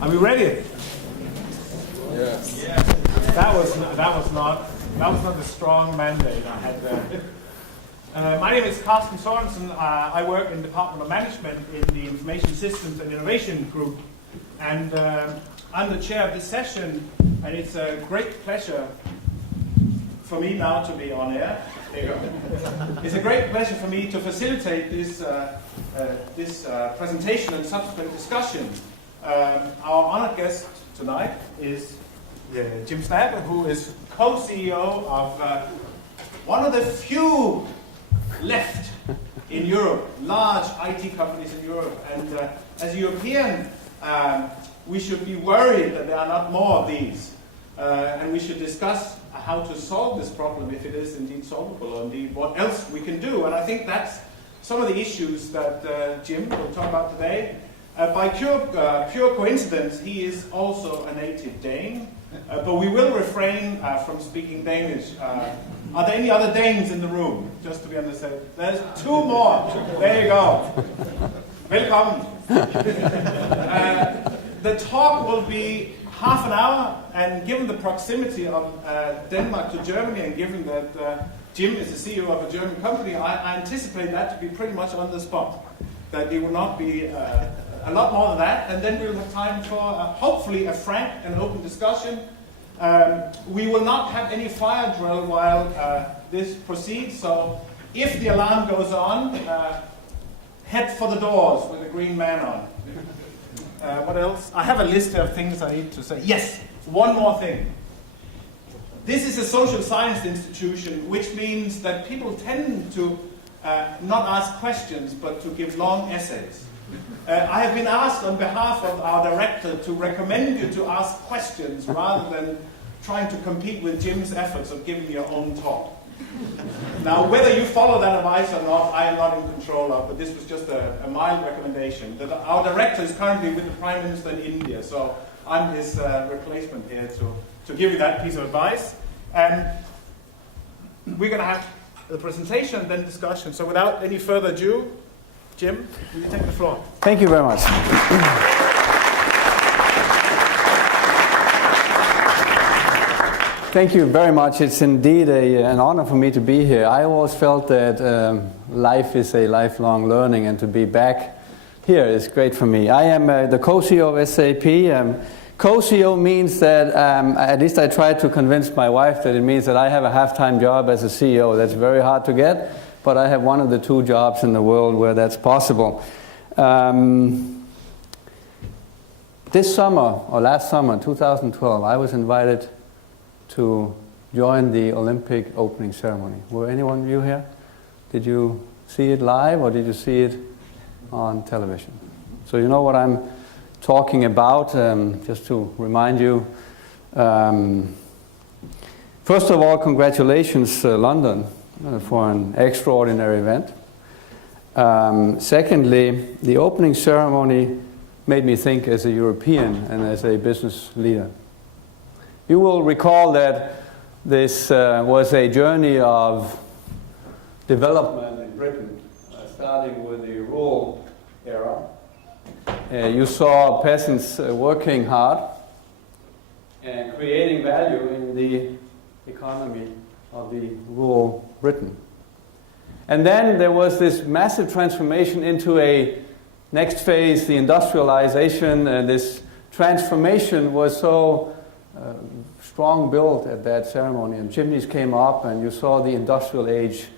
Are we ready? Yes. Yeah. That was not a strong mandate I had there. My name is Carsten Sørensen. I work in the Department of Management in the Information Systems and Innovation Group, and I'm the chair of this session. And it's a great pleasure for me now to be on air. There you go. It's a great pleasure for me to facilitate this presentation and subsequent discussion. Our honored guest tonight is Jim Snabe, who is co-CEO of one of the few left in Europe, large IT companies in Europe. And as a European, we should be worried that there are not more of these. And we should discuss how to solve this problem, if it is indeed solvable, or indeed what else we can do. And I think that's some of the issues that Jim will talk about today. By pure coincidence, he is also a native Dane, but we will refrain from speaking Danish. Are there any other Danes in the room? Just to be on the safe. There's two more. There you go. Welcome. The talk will be half an hour, and given the proximity of Denmark to Germany, and given that Jim is the CEO of a German company, I anticipate that to be pretty much on the spot. That it will not be a lot more than that, and then we'll have time for hopefully a frank and open discussion. We will not have any fire drill while this proceeds, so if the alarm goes on, head for the doors with the green man on. What else? I have a list of things I need to say. Yes, one more thing. This is a social science institution, which means that people tend to not ask questions, but to give long essays. I have been asked on behalf of our director to recommend you to ask questions rather than trying to compete with Jim's efforts of giving your own talk. Now, whether you follow that advice or not, I am not in control of, but this was just a mild recommendation. That our director is currently with the Prime Minister in India, so I'm his replacement here to give you that piece of advice. And we're going to have the presentation and then discussion. So without any further ado, Jim, will you take the floor? Thank you very much. Thank you very much. It's indeed an honor for me to be here. I always felt that life is a lifelong learning, and to be back here is great for me. I am the co-CEO of SAP. Co-CEO means that, at least I try to convince my wife that it means that I have a half-time job as a CEO. That's very hard to get, but I have one of the two jobs in the world where that's possible. This summer, or last summer, 2012, I was invited to join the Olympic opening ceremony. Were anyone of you here? Did you see it live, or did you see it on television? So you know what I'm talking about. Just to remind you, first of all, congratulations, London, for an extraordinary event. Secondly, the opening ceremony made me think as a European and as a business leader. You will recall that this was a journey of development in Britain, starting with the rural era. You saw peasants working hard and creating value in the economy of the rural Britain. And then there was this massive transformation into a next phase, the industrialization, and this transformation was so strong built at that ceremony, and chimneys came up, and you saw the industrial age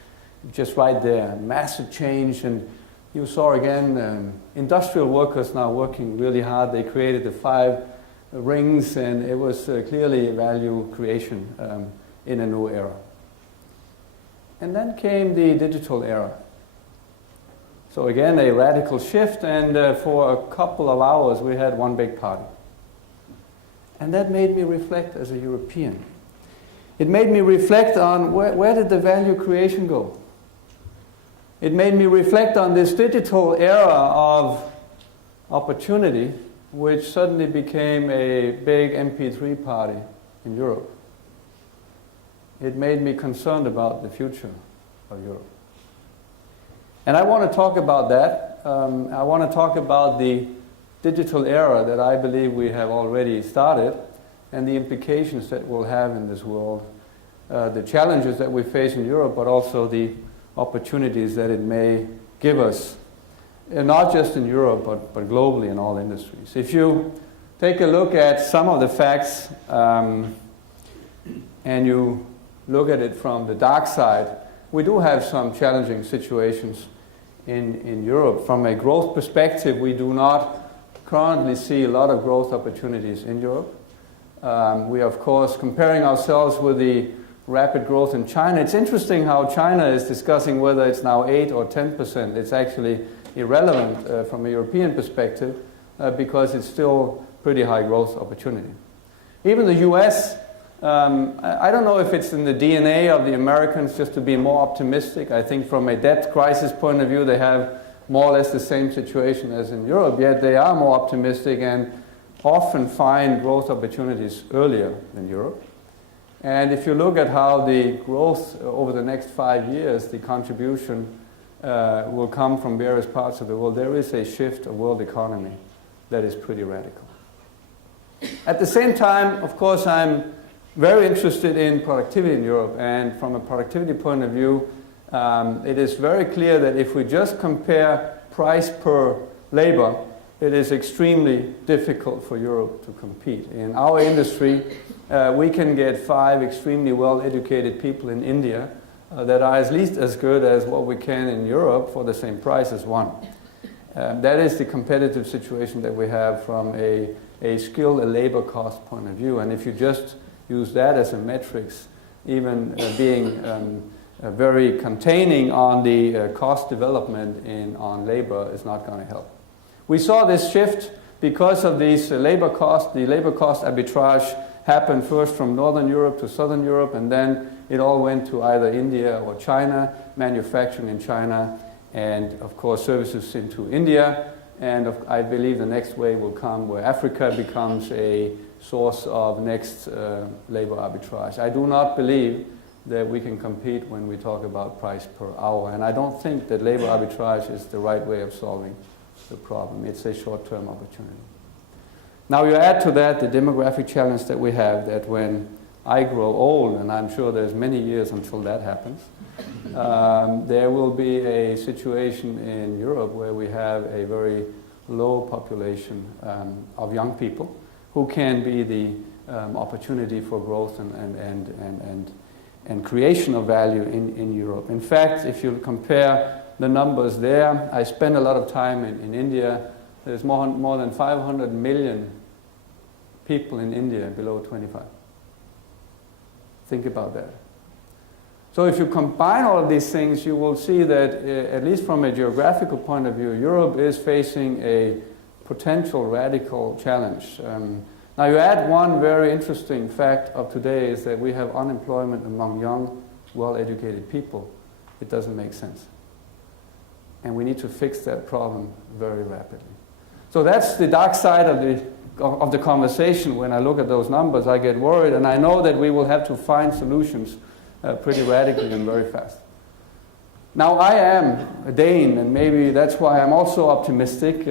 just right there, massive change, and you saw again industrial workers now working really hard. They created the 5 rings, and it was clearly value creation in a new era. And then came the digital era. So again, a radical shift, and for a couple of hours we had one big party. And that made me reflect as a European. It made me reflect on where did the value creation go? It made me reflect on this digital era of opportunity, which suddenly became a big MP3 party in Europe. It made me concerned about the future of Europe. And I want to talk about that. I want to talk about the digital era that I believe we have already started, and the implications that we'll have in this world, the challenges that we face in Europe, but also the opportunities that it may give us, not just in Europe, but globally in all industries. If you take a look at some of the facts, and you look at it from the dark side, we do have some challenging situations in Europe. From a growth perspective, we do not currently see a lot of growth opportunities in Europe. We are, of course, comparing ourselves with the rapid growth in China. It's interesting how China is discussing whether it's now 8 or 10%. It's actually irrelevant from a European perspective because it's still pretty high growth opportunity. Even the US, I don't know if it's in the DNA of the Americans just to be more optimistic. I think from a debt crisis point of view, they have more or less the same situation as in Europe, yet they are more optimistic and often find growth opportunities earlier than Europe. And if you look at how the growth over the next 5 years, the contribution will come from various parts of the world, there is a shift of world economy that is pretty radical. At the same time, of course, I'm very interested in productivity in Europe, and from a productivity point of view, it is very clear that if we just compare price per labor, it is extremely difficult for Europe to compete. In our industry, we can get 5 extremely well-educated people in India that are at least as good as what we can in Europe for the same price as one. That is the competitive situation that we have from a skill and labor cost point of view. And if you just use that as a metrics, even being very containing on the cost development on labor is not going to help. We saw this shift because of these labor costs. The labor cost arbitrage happened first from Northern Europe to Southern Europe, and then it all went to either India or China, manufacturing in China, and of course services into India. And I believe the next wave will come where Africa becomes a source of next labor arbitrage. I do not believe that we can compete when we talk about price per hour, and I don't think that labor arbitrage is the right way of solving the problem. It's a short-term opportunity. Now you add to that the demographic challenge that we have, that when I grow old, and I'm sure there's many years until that happens, there will be a situation in Europe where we have a very low population of young people who can be the opportunity for growth and creation of value in Europe. In fact, if you compare the numbers there, I spend a lot of time in India. There's more than 500 million people in India below 25. Think about that. So if you combine all of these things, you will see that, at least from a geographical point of view, Europe is facing a potential radical challenge. Now you add one very interesting fact of today is that we have unemployment among young, well-educated people. It doesn't make sense. And we need to fix that problem very rapidly. So that's the dark side of the conversation. When I look at those numbers, I get worried, and I know that we will have to find solutions pretty radically and very fast. Now I am a Dane, and maybe that's why I'm also optimistic.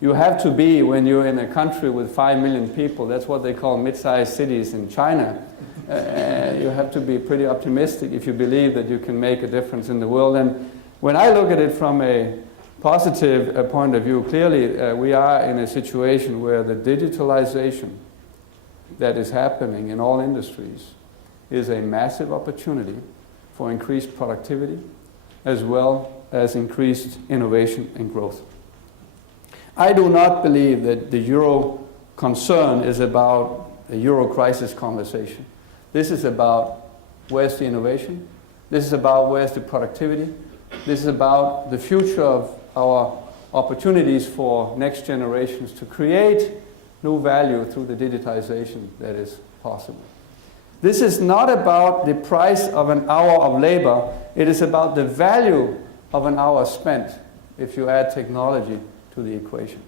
You have to be when you're in a country with 5 million people. That's what they call mid-sized cities in China. You have to be pretty optimistic if you believe that you can make a difference in the world. And when I look at it from a positive point of view, clearly we are in a situation where the digitalization that is happening in all industries is a massive opportunity for increased productivity as well as increased innovation and growth. I do not believe that the euro concern is about a euro crisis conversation. This is about where's the innovation, this is about where's the productivity, this is about the future of our opportunities for next generations to create new value through the digitization that is possible. This is not about the price of an hour of labor, it is about the value of an hour spent if you add technology to the equation.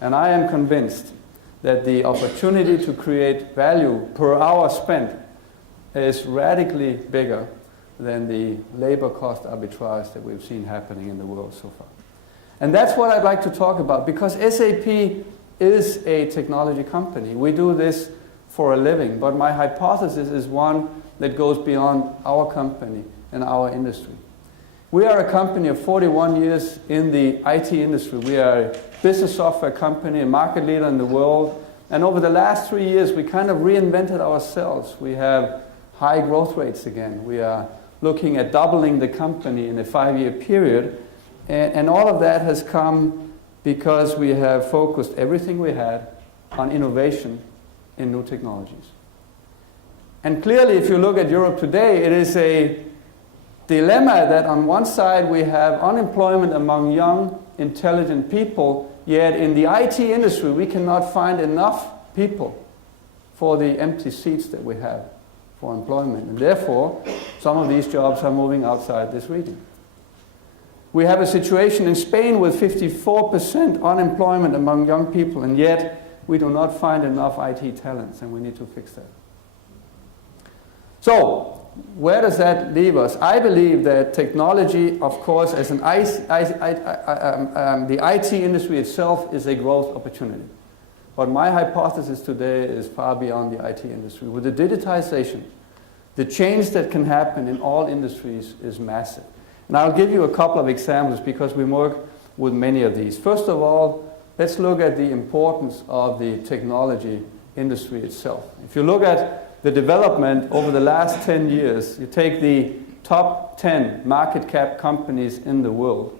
And I am convinced that the opportunity to create value per hour spent is radically bigger than the labor cost arbitrage that we've seen happening in the world so far. And that's what I'd like to talk about, because SAP is a technology company. We do this for a living, but my hypothesis is one that goes beyond our company and our industry. We are a company of 41 years in the IT industry. We are a business software company, a market leader in the world. And over the last 3 years, we kind of reinvented ourselves. We have high growth rates again. We are looking at doubling the company in a 5-year period. And all of that has come because we have focused everything we had on innovation in new technologies. And clearly, if you look at Europe today, it is a dilemma that on one side we have unemployment among young, intelligent people, yet in the IT industry we cannot find enough people for the empty seats that we have for employment. And therefore, some of these jobs are moving outside this region. We have a situation in Spain with 54% unemployment among young people, and yet we do not find enough IT talents, and we need to fix that. So, where does that leave us? I believe that technology, of course, as the IT industry itself is a growth opportunity. But my hypothesis today is far beyond the IT industry. With the digitization, the change that can happen in all industries is massive. And I'll give you a couple of examples because we work with many of these. First of all, let's look at the importance of the technology industry itself. If you look at the development over the last 10 years, you take the top 10 market cap companies in the world,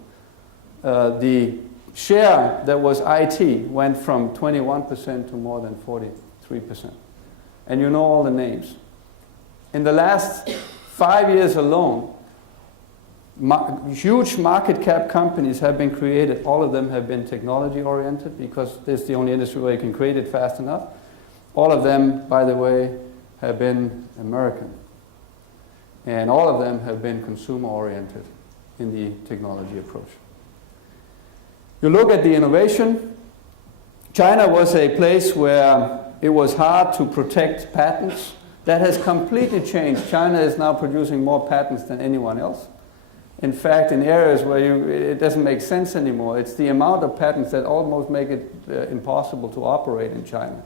the share that was IT went from 21% to more than 43%. And you know all the names. In the last 5 years alone, huge market cap companies have been created. All of them have been technology oriented because it's the only industry where you can create it fast enough. All of them, by the way, have been American. And all of them have been consumer oriented in the technology approach. You look at the innovation. China was a place where it was hard to protect patents. That has completely changed. China is now producing more patents than anyone else. In fact, in areas where it doesn't make sense anymore, it's the amount of patents that almost make it impossible to operate in China.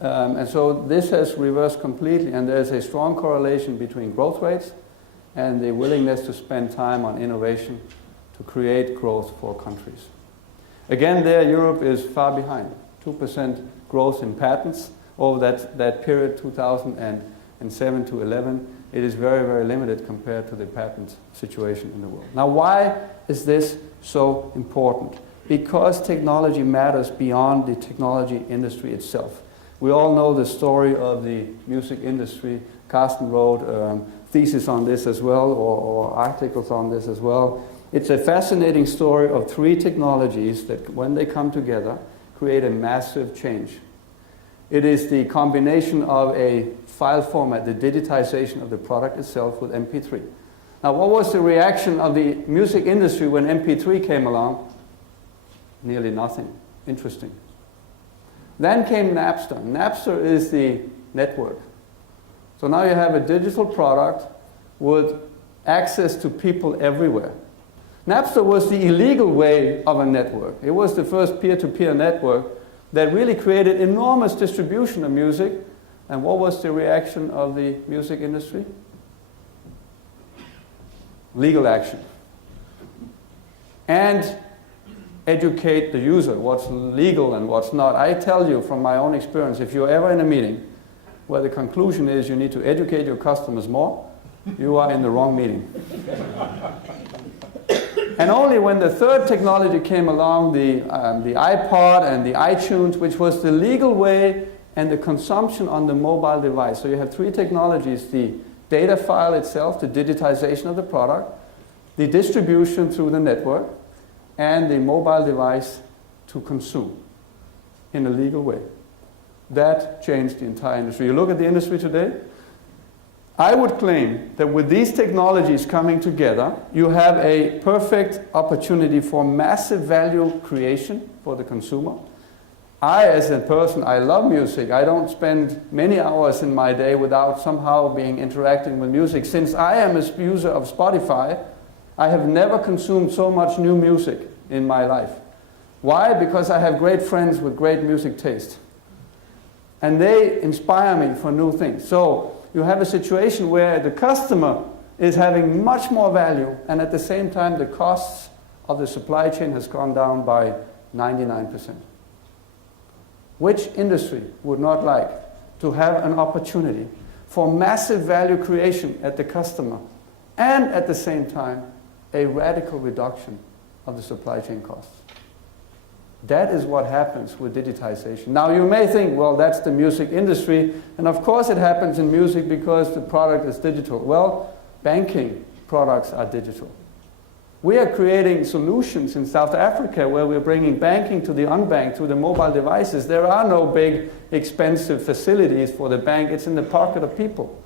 And so this has reversed completely, and there's a strong correlation between growth rates and the willingness to spend time on innovation to create growth for countries. Again, there Europe is far behind. 2% growth in patents over that period, 2007 to 11. It is very, very limited compared to the patent situation in the world. Now, why is this so important? Because technology matters beyond the technology industry itself. We all know the story of the music industry. Carsten wrote a thesis on this as well, or articles on this as well. It's a fascinating story of 3 technologies that, when they come together, create a massive change. It is the combination of a file format, the digitization of the product itself with MP3. Now, what was the reaction of the music industry when MP3 came along? Nearly nothing. Interesting. Then came Napster. Napster is the network. So now you have a digital product with access to people everywhere. Napster was the illegal way of a network. It was the first peer-to-peer network that really created enormous distribution of music. And what was the reaction of the music industry? Legal action. And educate the user, what's legal and what's not. I tell you from my own experience, if you're ever in a meeting where the conclusion is you need to educate your customers more, you are in the wrong meeting. And only when the third technology came along, the iPod and the iTunes, which was the legal way and the consumption on the mobile device. So you have 3 technologies: the data file itself, the digitization of the product, the distribution through the network, and the mobile device to consume in a legal way. That changed the entire industry. You look at the industry today, I would claim that with these technologies coming together, you have a perfect opportunity for massive value creation for the consumer. I, as a person, I love music. I don't spend many hours in my day without somehow being interacting with music. Since I am a user of Spotify, I have never consumed so much new music in my life. Why? Because I have great friends with great music taste. And they inspire me for new things. So you have a situation where the customer is having much more value, and at the same time the costs of the supply chain has gone down by 99%. Which industry would not like to have an opportunity for massive value creation at the customer and at the same time a radical reduction of the supply chain costs? That is what happens with digitization. Now you may think, well, that's the music industry, and of course it happens in music because the product is digital. Well, banking products are digital. We are creating solutions in South Africa where we're bringing banking to the unbanked, to the mobile devices. There are no big, expensive facilities for the bank. It's in the pocket of people.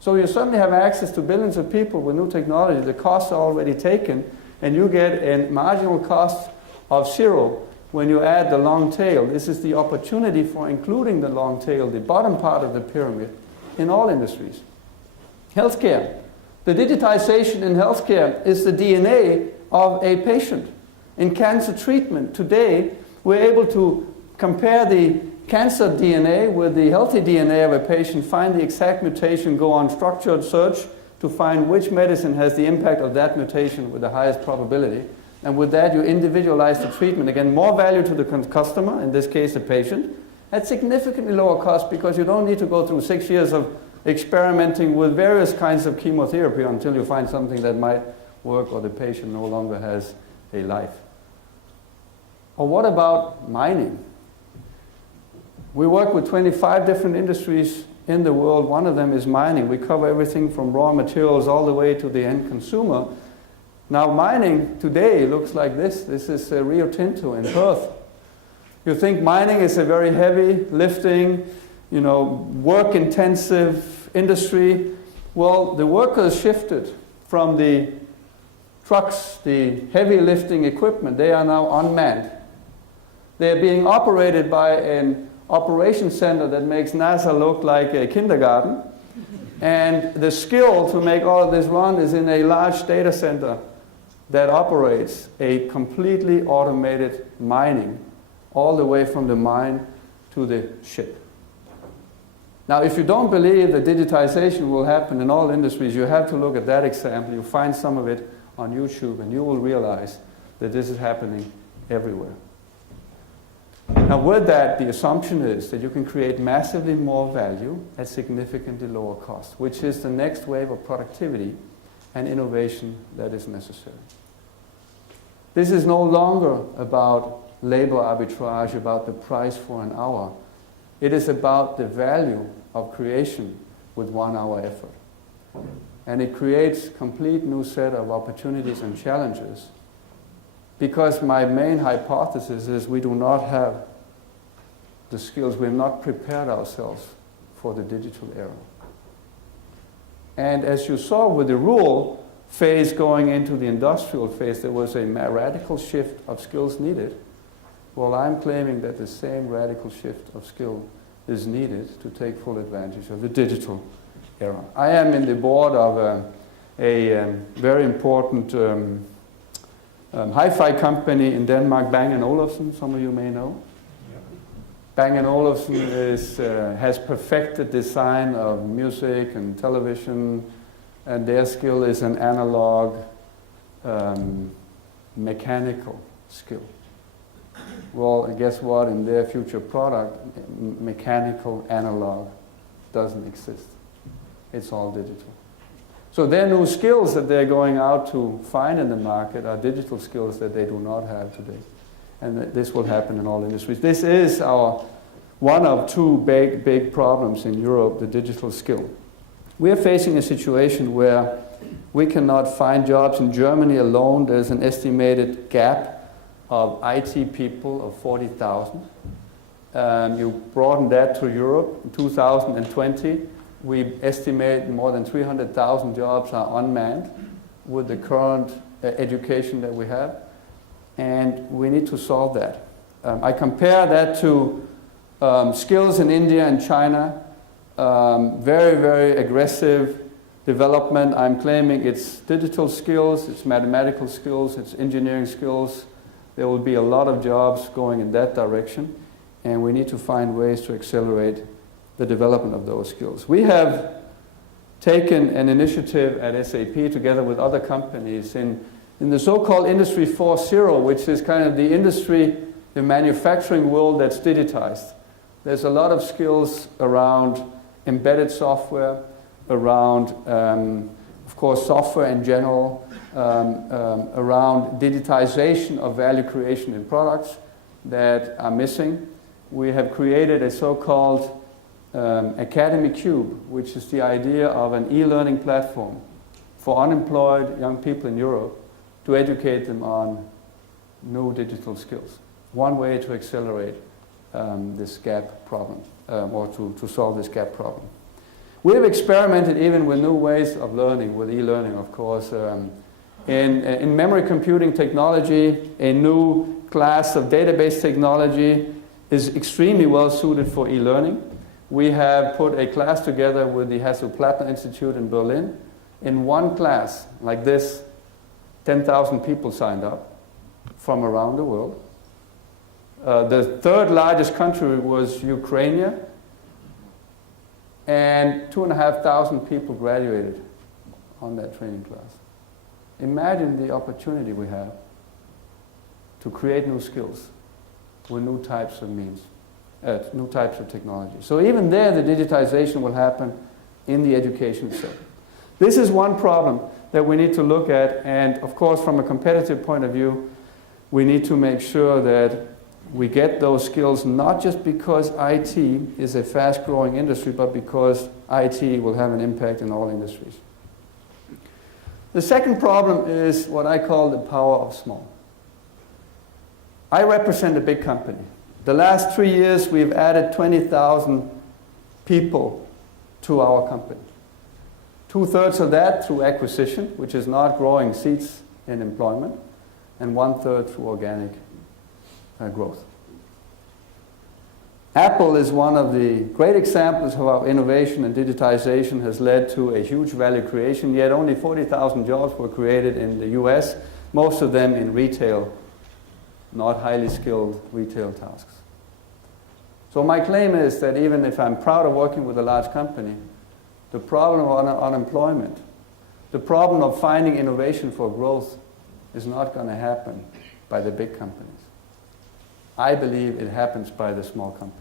So you suddenly have access to billions of people with new technology. The costs are already taken, and you get a marginal cost of 0 when you add the long tail. This is the opportunity for including the long tail, the bottom part of the pyramid, in all industries. Healthcare. The digitization in healthcare is the DNA of a patient. In cancer treatment today, we're able to compare the cancer DNA with the healthy DNA of a patient, find the exact mutation, go on structured search to find which medicine has the impact of that mutation with the highest probability. And with that, you individualize the treatment. Again, more value to the customer, in this case the patient, at significantly lower cost because you don't need to go through 6 years of experimenting with various kinds of chemotherapy until you find something that might work or the patient no longer has a life. Or what about mining? We work with 25 different industries in the world. One of them is mining. We cover everything from raw materials all the way to the end consumer. Now mining today looks like this. This is Rio Tinto in Perth. You think mining is a very heavy lifting, work-intensive industry. Well, the workers shifted from the trucks, the heavy lifting equipment. They are now unmanned. They are being operated by an operations center that makes NASA look like a kindergarten. And the skill to make all of this run is in a large data center that operates a completely automated mining all the way from the mine to the ship. Now, if you don't believe that digitization will happen in all industries, you have to look at that example. You find some of it on YouTube, and you will realize that this is happening everywhere. Now, with that, the assumption is that you can create massively more value at significantly lower cost, which is the next wave of productivity and innovation that is necessary. This is no longer about labor arbitrage, about the price for an hour. It is about the value of creation with 1 hour effort. And it creates a complete new set of opportunities and challenges, because my main hypothesis is we do not have the skills, we have not prepared ourselves for the digital era. And as you saw with the rural phase going into the industrial phase, there was a radical shift of skills needed. Well, I'm claiming that the same radical shift of skill is needed to take full advantage of the digital era. I am in the board of a very important hi-fi company in Denmark, Bang & Olufsen, some of you may know. Bang & Olufsen has perfected design of music and television, and their skill is an analog, mechanical skill. Well, guess what? In their future product, mechanical analog doesn't exist. It's all digital. So their new skills that they're going out to find in the market are digital skills that they do not have today. And this will happen in all industries. This is one of two big problems in Europe, the digital skill. We are facing a situation where we cannot find jobs. In Germany alone, there's an estimated gap of IT people of 40,000. You broaden that to Europe. In 2020, we estimate more than 300,000 jobs are unmanned with the current education that we have. And we need to solve that. I compare that to skills in India and China, very, very aggressive development. I'm claiming it's digital skills, it's mathematical skills, it's engineering skills. There will be a lot of jobs going in that direction, and we need to find ways to accelerate the development of those skills. We have taken an initiative at SAP together with other companies in the so-called Industry 4.0, which is kind of the industry, the manufacturing world that's digitized. There's a lot of skills around embedded software, around, of course, software in general, around digitization of value creation in products that are missing. We have created a so-called Academy Cube, which is the idea of an e-learning platform for unemployed young people in Europe to educate them on new digital skills. One way to accelerate this gap problem, or to solve this gap problem. We've experimented even with new ways of learning, with e-learning, of course. In memory computing technology, a new class of database technology is extremely well suited for e-learning. We have put a class together with the Hasso-Plattner Institute in Berlin. In one class, like this, 10,000 people signed up from around the world. The third largest country was Ukraine, and 2,500 people graduated on that training class. Imagine the opportunity we have to create new skills with new types of means, new types of technology. So even there, the digitization will happen in the education sector. This is one problem that we need to look at, and of course, from a competitive point of view, we need to make sure that we get those skills not just because IT is a fast-growing industry, but because IT will have an impact in all industries. The second problem is what I call the power of small. I represent a big company. The last 3 years, we've added 20,000 people to our company. 2/3 of that through acquisition, which is not growing seats in employment, and 1/3 through organic growth. Apple is one of the great examples of how innovation and digitization has led to a huge value creation, yet only 40,000 jobs were created in the US, most of them in retail, not highly skilled retail tasks. So my claim is that even if I'm proud of working with a large company, the problem of unemployment, the problem of finding innovation for growth is not going to happen by the big companies. I believe it happens by the small companies.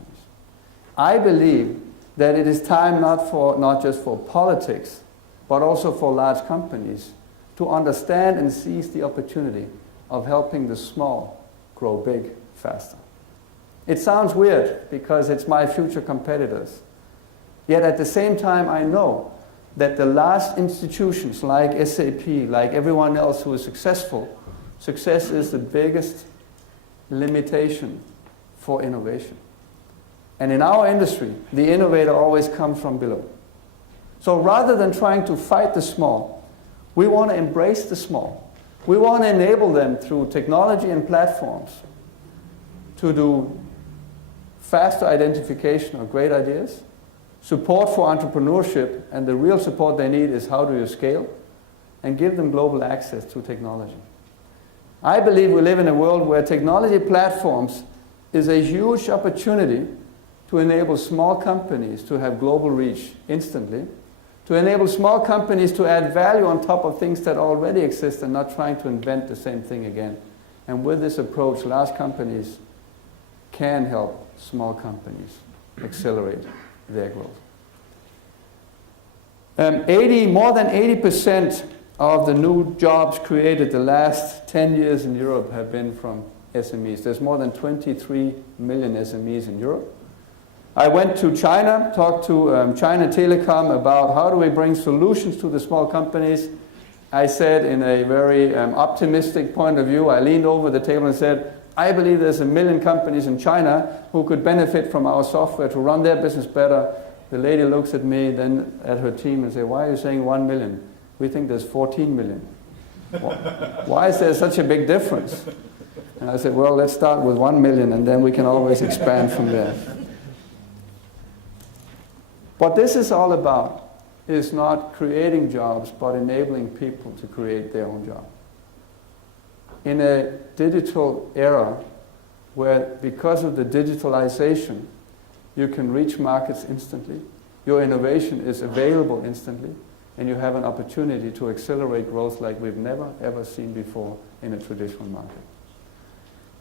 I believe that it is time not just for politics, but also for large companies to understand and seize the opportunity of helping the small grow big faster. It sounds weird because it's my future competitors. Yet at the same time, I know that the large institutions like SAP, like everyone else who is successful, success is the biggest limitation for innovation. And in our industry, the innovator always comes from below. So rather than trying to fight the small, we want to embrace the small. We want to enable them through technology and platforms to do faster identification of great ideas, support for entrepreneurship, and the real support they need is how do you scale, and give them global access to technology. I believe we live in a world where technology platforms is a huge opportunity to enable small companies to have global reach instantly, to enable small companies to add value on top of things that already exist and not trying to invent the same thing again. And with this approach, large companies can help small companies accelerate their growth. More than 80% of the new jobs created the last 10 years in Europe have been from SMEs. There's more than 23 million SMEs in Europe. I went to China, talked to China Telecom about how do we bring solutions to the small companies. I said in a very optimistic point of view, I leaned over the table and said, I believe there's 1 million companies in China who could benefit from our software to run their business better. The lady looks at me, then at her team and says, why are you saying 1 million? We think there's 14 million. Why is there such a big difference? And I said, well, let's start with 1 million and then we can always expand from there. What this is all about is not creating jobs, but enabling people to create their own job. In a digital era where, because of the digitalization, you can reach markets instantly, your innovation is available instantly, and you have an opportunity to accelerate growth like we've never ever seen before in a traditional market.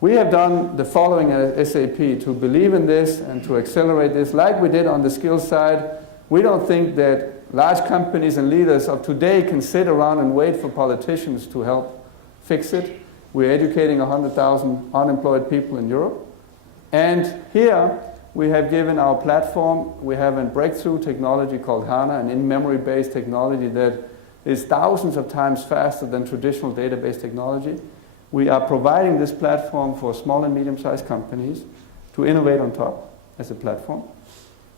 We have done the following at SAP to believe in this and to accelerate this like we did on the skills side. We don't think that large companies and leaders of today can sit around and wait for politicians to help fix it. We're educating 100,000 unemployed people in Europe. And here we have given our platform, we have a breakthrough technology called HANA, an in-memory based technology that is thousands of times faster than traditional database technology. We are providing this platform for small and medium-sized companies to innovate on top as a platform.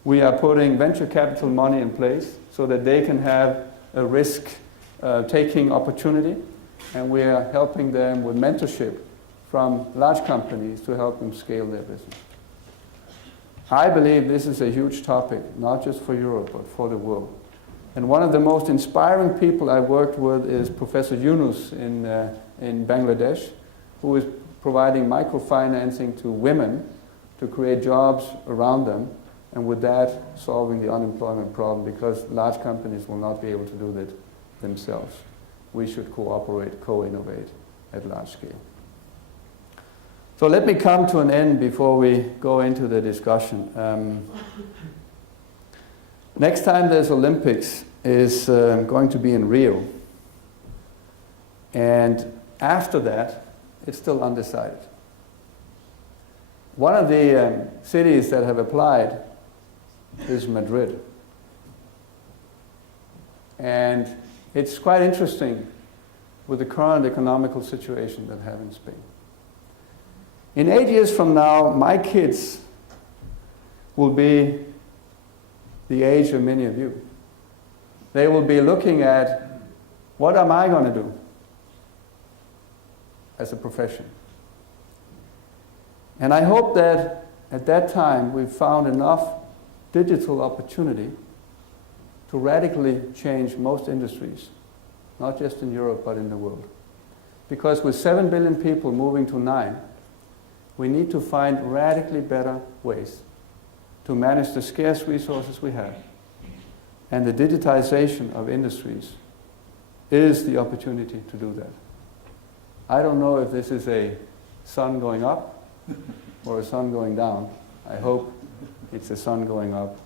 We are putting venture capital money in place so that they can have a risk-taking opportunity, and we are helping them with mentorship from large companies to help them scale their business. I believe this is a huge topic, not just for Europe, but for the world. And one of the most inspiring people I've worked with is Professor Yunus in Bangladesh, who is providing microfinancing to women to create jobs around them, and with that solving the unemployment problem, because large companies will not be able to do that themselves. We should cooperate, co-innovate at large scale. So let me come to an end before we go into the discussion. Next time there's Olympics is going to be in Rio. And after that, it's still undecided. One of the cities that have applied is Madrid. And it's quite interesting with the current economical situation that we have in Spain. In 8 years from now, my kids will be the age of many of you. They will be looking at, what am I going to do as a profession? And I hope that at that time we've found enough digital opportunity to radically change most industries, not just in Europe but in the world. Because with 7 billion people moving to 9, we need to find radically better ways to manage the scarce resources we have. And the digitization of industries is the opportunity to do that. I don't know if this is a sun going up or a sun going down. I hope it's a sun going up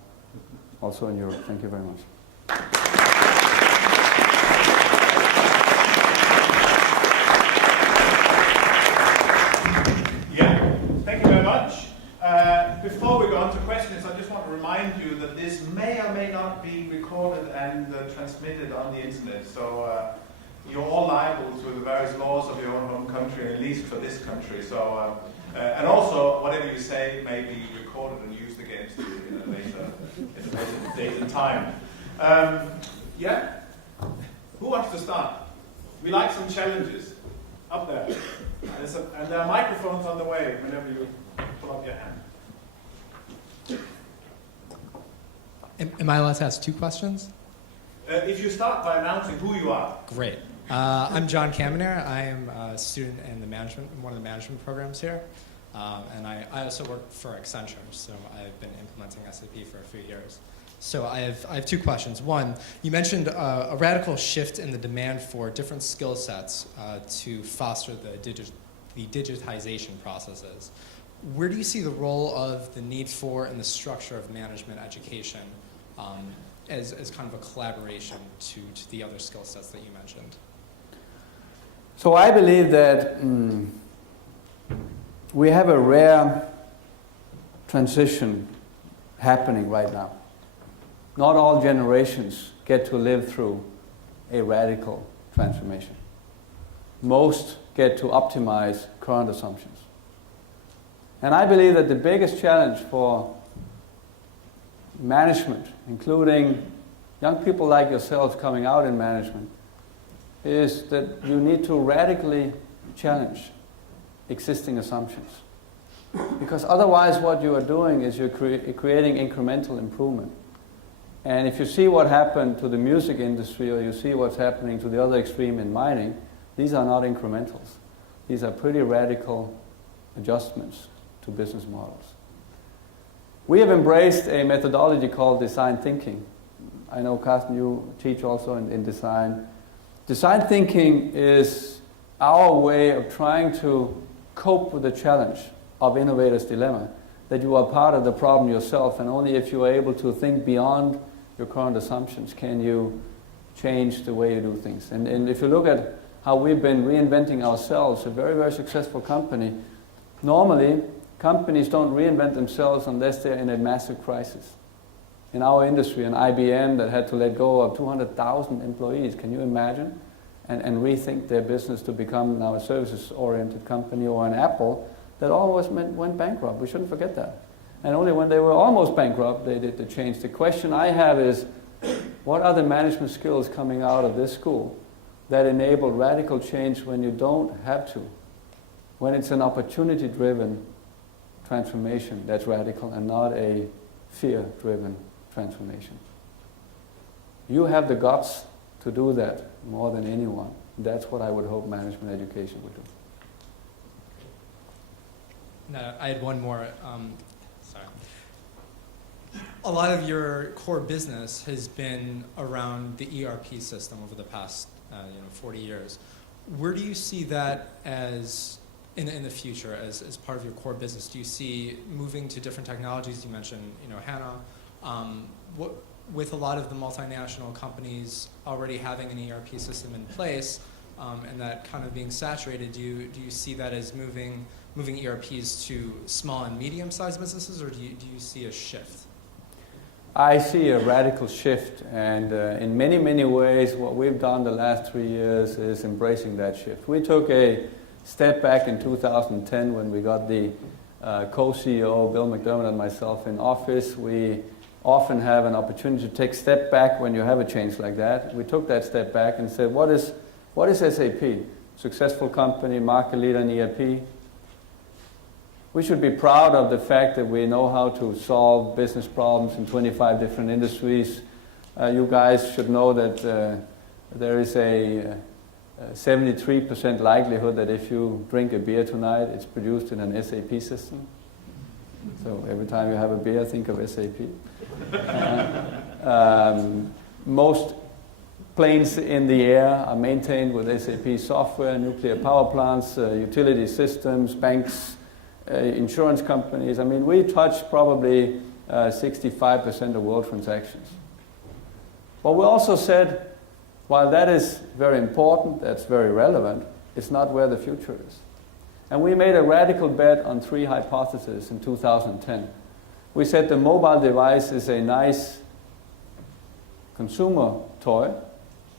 also in Europe. Thank you very much. Before we go on to questions, I just want to remind you that this may or may not be recorded and transmitted on the internet. So you're all liable to the various laws of your own home country, at least for this country. So and also, whatever you say may be recorded and used against you in a later date and time. Yeah? Who wants to start? We like some challenges. Up there. And there are microphones on the way whenever you pull up your hand. Am I allowed to ask 2 questions? If you start by announcing who you are. Great. I'm John Kamener. I am a student in one of the management programs here. And I also work for Accenture, so I've been implementing SAP for a few years. So I have 2 questions. One, you mentioned a radical shift in the demand for different skill sets to foster the digitization processes. Where do you see the role of the need for and the structure of management education as kind of a collaboration to the other skill sets that you mentioned? So I believe that we have a rare transition happening right now. Not all generations get to live through a radical transformation. Most get to optimize current assumptions. And I believe that the biggest challenge for management, including young people like yourselves coming out in management, is that you need to radically challenge existing assumptions. Because otherwise what you are doing is you're creating incremental improvement. And if you see what happened to the music industry, or you see what's happening to the other extreme in mining, these are not incrementals. These are pretty radical adjustments to business models. We have embraced a methodology called design thinking. I know, Carsten, you teach also in design. Design thinking is our way of trying to cope with the challenge of innovator's dilemma, that you are part of the problem yourself, and only if you are able to think beyond your current assumptions can you change the way you do things. And if you look at how we've been reinventing ourselves, a very, very successful company, normally companies don't reinvent themselves unless they're in a massive crisis. In our industry, an IBM that had to let go of 200,000 employees, can you imagine? And rethink their business to become now a services-oriented company, or an Apple that almost went bankrupt. We shouldn't forget that. And only when they were almost bankrupt, they did the change. The question I have is, what are the management skills coming out of this school that enable radical change when you don't have to? When it's an opportunity-driven transformation that's radical and not a fear-driven transformation. You have the guts to do that more than anyone. That's what I would hope management education would do. No, I had one more. Sorry. A lot of your core business has been around the ERP system over the past 40 years. Where do you see that as in the future as part of your core business? Do you see moving to different technologies? You mentioned HANA. With a lot of the multinational companies already having an ERP system in place and that kind of being saturated, do you see that as moving ERPs to small and medium-sized businesses, or do you see a shift? I see a radical shift, and in many, many ways what we've done the last 3 years is embracing that shift. We took a step back in 2010 when we got the co-CEO, Bill McDermott, and myself in office. We often have an opportunity to take a step back when you have a change like that. We took that step back and said, what is SAP? Successful company, market leader in ERP. We should be proud of the fact that we know how to solve business problems in 25 different industries. You guys should know that there is a 73% likelihood that if you drink a beer tonight, it's produced in an SAP system. So every time you have a beer, think of SAP. Most planes in the air are maintained with SAP software, nuclear power plants, utility systems, banks, insurance companies. I mean, we touch probably 65% of world transactions. But we also said, while that is very important, that's very relevant, it's not where the future is. And we made a radical bet on 3 hypotheses in 2010. We said the mobile device is a nice consumer toy,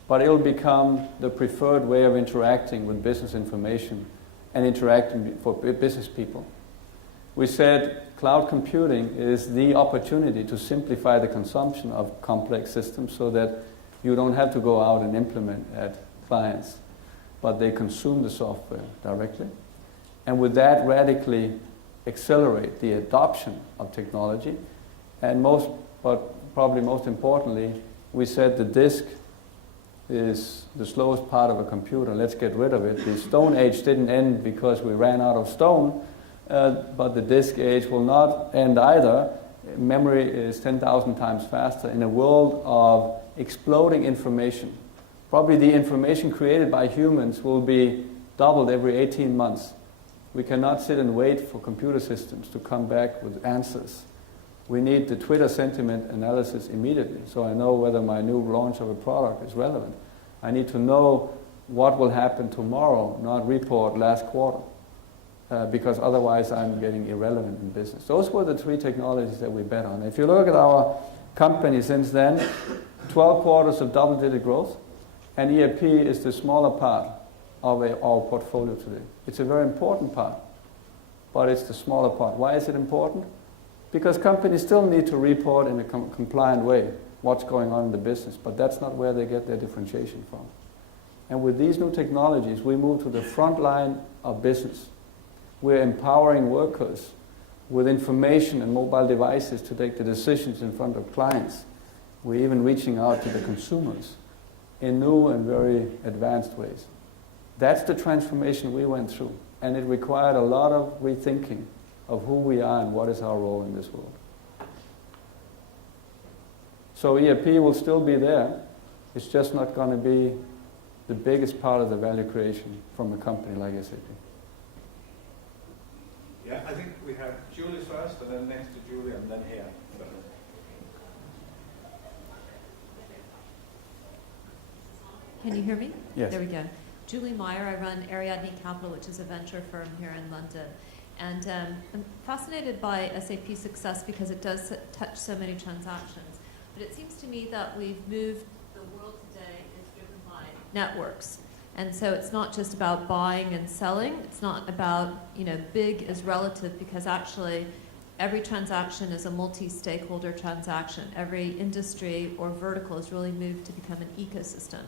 but it'll become the preferred way of interacting with business information and interacting for business people. We said cloud computing is the opportunity to simplify the consumption of complex systems so that you don't have to go out and implement at clients, but they consume the software directly. And with that, radically accelerate the adoption of technology. And probably most importantly, we said the disk is the slowest part of a computer. Let's get rid of it. The Stone Age didn't end because we ran out of stone, but the disk age will not end either. Memory is 10,000 times faster in a world of exploding information. Probably the information created by humans will be doubled every 18 months. We cannot sit and wait for computer systems to come back with answers. We need the Twitter sentiment analysis immediately, so I know whether my new launch of a product is relevant. I need to know what will happen tomorrow, not report last quarter, because otherwise I'm getting irrelevant in business. Those were the 3 technologies that we bet on. If you look at our company since then, 12 quarters of double-digit growth, and ERP is the smaller part of our portfolio today. It's a very important part, but it's the smaller part. Why is it important? Because companies still need to report in a compliant way what's going on in the business, but that's not where they get their differentiation from. And with these new technologies, we move to the front line of business. We're empowering workers with information and mobile devices to take the decisions in front of clients. We're even reaching out to the consumers in new and very advanced ways. That's the transformation we went through. And it required a lot of rethinking of who we are and what is our role in this world. So ERP will still be there. It's just not going to be the biggest part of the value creation from a company like SAP. Yeah, I think we have Julie first, and then next to Julie, and then here. Can you hear me? Yes. There we go. Julie Meyer, I run Ariadne Capital, which is a venture firm here in London. And I'm fascinated by SAP's success because it does touch so many transactions. But it seems to me that we've moved, the world today is driven by networks. And so it's not just about buying and selling. It's not about, big is relative, because actually every transaction is a multi-stakeholder transaction. Every industry or vertical has really moved to become an ecosystem.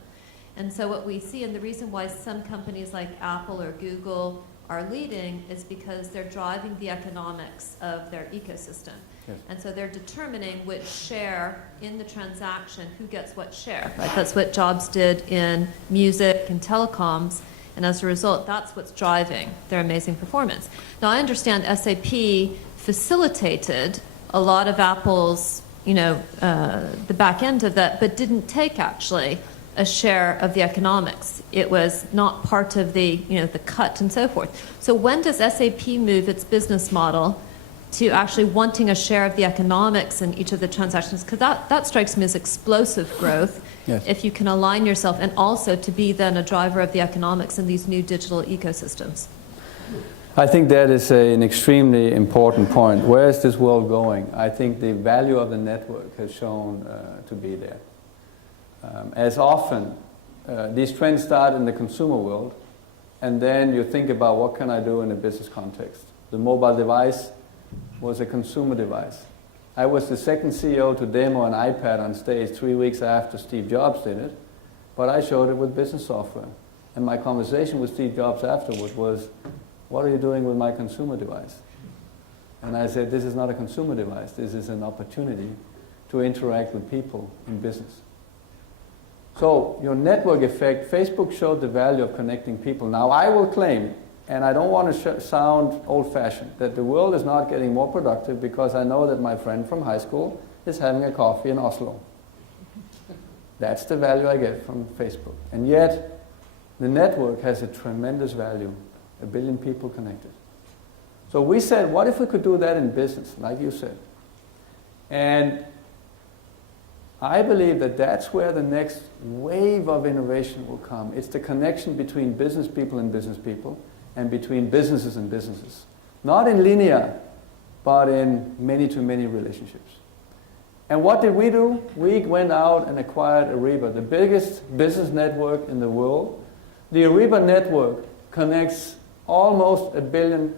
And so what we see, and the reason why some companies like Apple or Google are leading, is because they're driving the economics of their ecosystem. Yes. And so they're determining which share in the transaction, who gets what share. Right? That's what Jobs did in music and telecoms. And as a result, that's what's driving their amazing performance. Now, I understand SAP facilitated a lot of Apple's, the back end of that, but didn't take actually a share of the economics. It was not part of the, the cut and so forth. So when does SAP move its business model to actually wanting a share of the economics in each of the transactions? Because that strikes me as explosive growth. Yes. If you can align yourself, and also to be then a driver of the economics in these new digital ecosystems. I think that is an extremely important point. Where is this world going? I think the value of the network has shown to be there. As often, these trends start in the consumer world, and then you think about what can I do in a business context. The mobile device was a consumer device. I was the second CEO to demo an iPad on stage 3 weeks after Steve Jobs did it, but I showed it with business software. And my conversation with Steve Jobs afterward was, what are you doing with my consumer device? And I said, this is not a consumer device. This is an opportunity to interact with people in business. So your network effect, Facebook showed the value of connecting people. Now I will claim, and I don't want to sound old-fashioned, that the world is not getting more productive because I know that my friend from high school is having a coffee in Oslo. That's the value I get from Facebook. And yet, the network has a tremendous value, 1 billion people connected. So we said, what if we could do that in business, like you said? And I believe that that's where the next wave of innovation will come. It's the connection between business people and between businesses and businesses. Not in linear, but in many-to-many relationships. And what did we do? We went out and acquired Ariba, the biggest business network in the world. The Ariba network connects almost 1 billion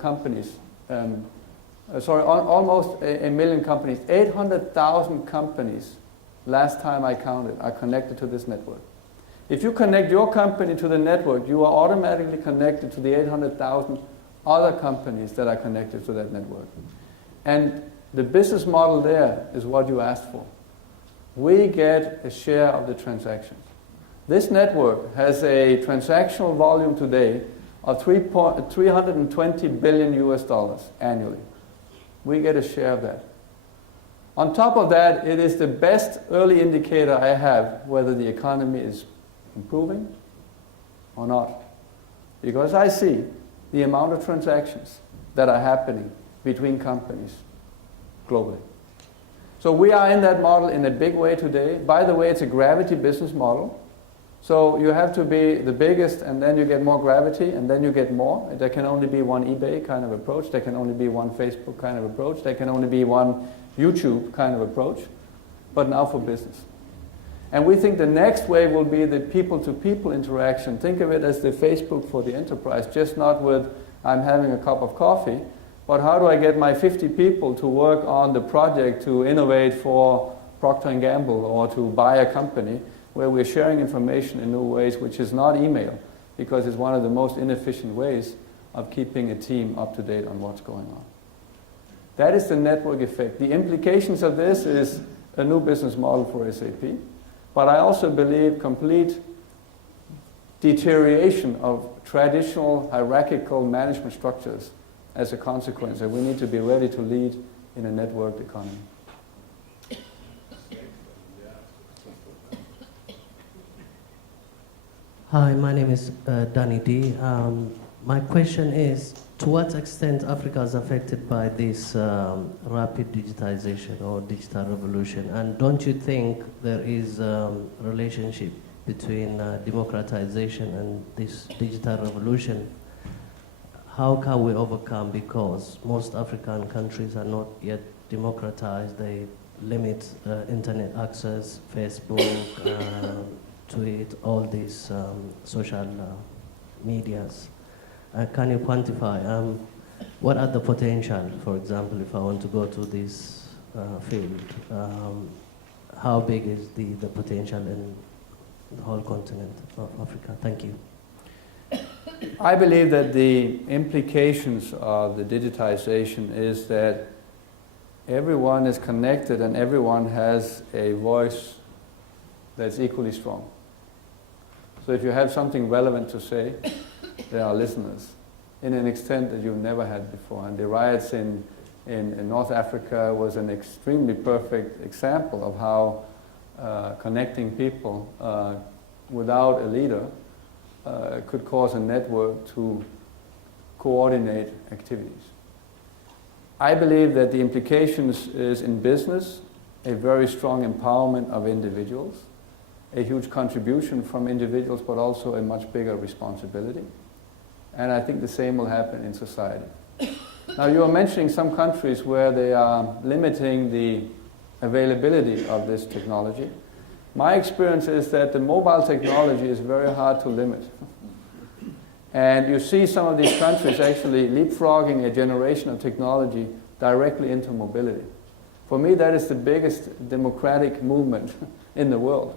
companies. Almost 1 million companies. 800,000 companies, last time I counted, are connected to this network. If you connect your company to the network, you are automatically connected to the 800,000 other companies that are connected to that network. And the business model there is what you asked for. We get a share of the transactions. This network has a transactional volume today of $320 billion US annually. We get a share of that. On top of that, it is the best early indicator I have whether the economy is improving or not. Because I see the amount of transactions that are happening between companies globally. So we are in that model in a big way today. By the way, it's a gravity business model. So you have to be the biggest, and then you get more gravity, and then you get more. There can only be one eBay kind of approach. There can only be one Facebook kind of approach. There can only be one YouTube kind of approach. But now for business. And we think the next wave will be the people-to-people interaction. Think of it as the Facebook for the enterprise, just not with, I'm having a cup of coffee, but how do I get my 50 people to work on the project to innovate for Procter & Gamble or to buy a company, where we're sharing information in new ways, which is not email, because it's one of the most inefficient ways of keeping a team up to date on what's going on. That is the network effect. The implications of this is a new business model for SAP. But I also believe complete deterioration of traditional hierarchical management structures as a consequence, and we need to be ready to lead in a networked economy. Hi, my name is Danny D. My question is, to what extent Africa is affected by this rapid digitization or digital revolution? And don't you think there is a relationship between democratization and this digital revolution? How can we overcome? Because most African countries are not yet democratized. They limit internet access, Facebook, Tweet, all these social medias. Can you quantify what are the potential, for example, if I want to go to this field, how big is the potential in the whole continent of Africa? Thank you. I believe that the implications of the digitization is that everyone is connected and everyone has a voice that's equally strong. So if you have something relevant to say, there are listeners in an extent that you've never had before. And the riots in North Africa was an extremely perfect example of how connecting people without a leader could cause a network to coordinate activities. I believe that the implications is in business, a very strong empowerment of individuals, a huge contribution from individuals, but also a much bigger responsibility. And I think the same will happen in society. Now, you are mentioning some countries where they are limiting the availability of this technology. My experience is that the mobile technology is very hard to limit. And you see some of these countries actually leapfrogging a generation of technology directly into mobility. For me, that is the biggest democratic movement in the world,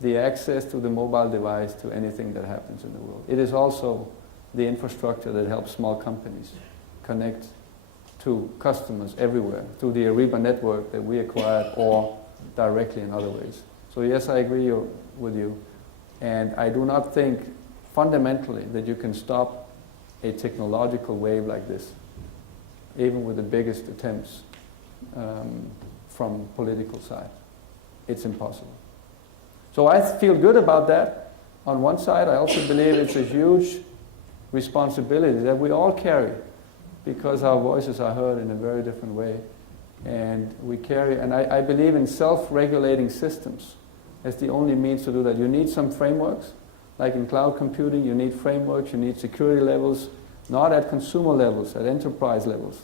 the access to the mobile device to anything that happens in the world. It is also the infrastructure that helps small companies connect to customers everywhere through the Ariba network that we acquired or directly in other ways. So yes, I agree with you. And I do not think fundamentally that you can stop a technological wave like this, even with the biggest attempts from political side. It's impossible. So I feel good about that. On one side, I also believe it's a huge responsibility that we all carry because our voices are heard in a very different way. And we carry, and I believe in self-regulating systems as the only means to do that. You need some frameworks, like in cloud computing, you need frameworks, you need security levels, not at consumer levels, at enterprise levels.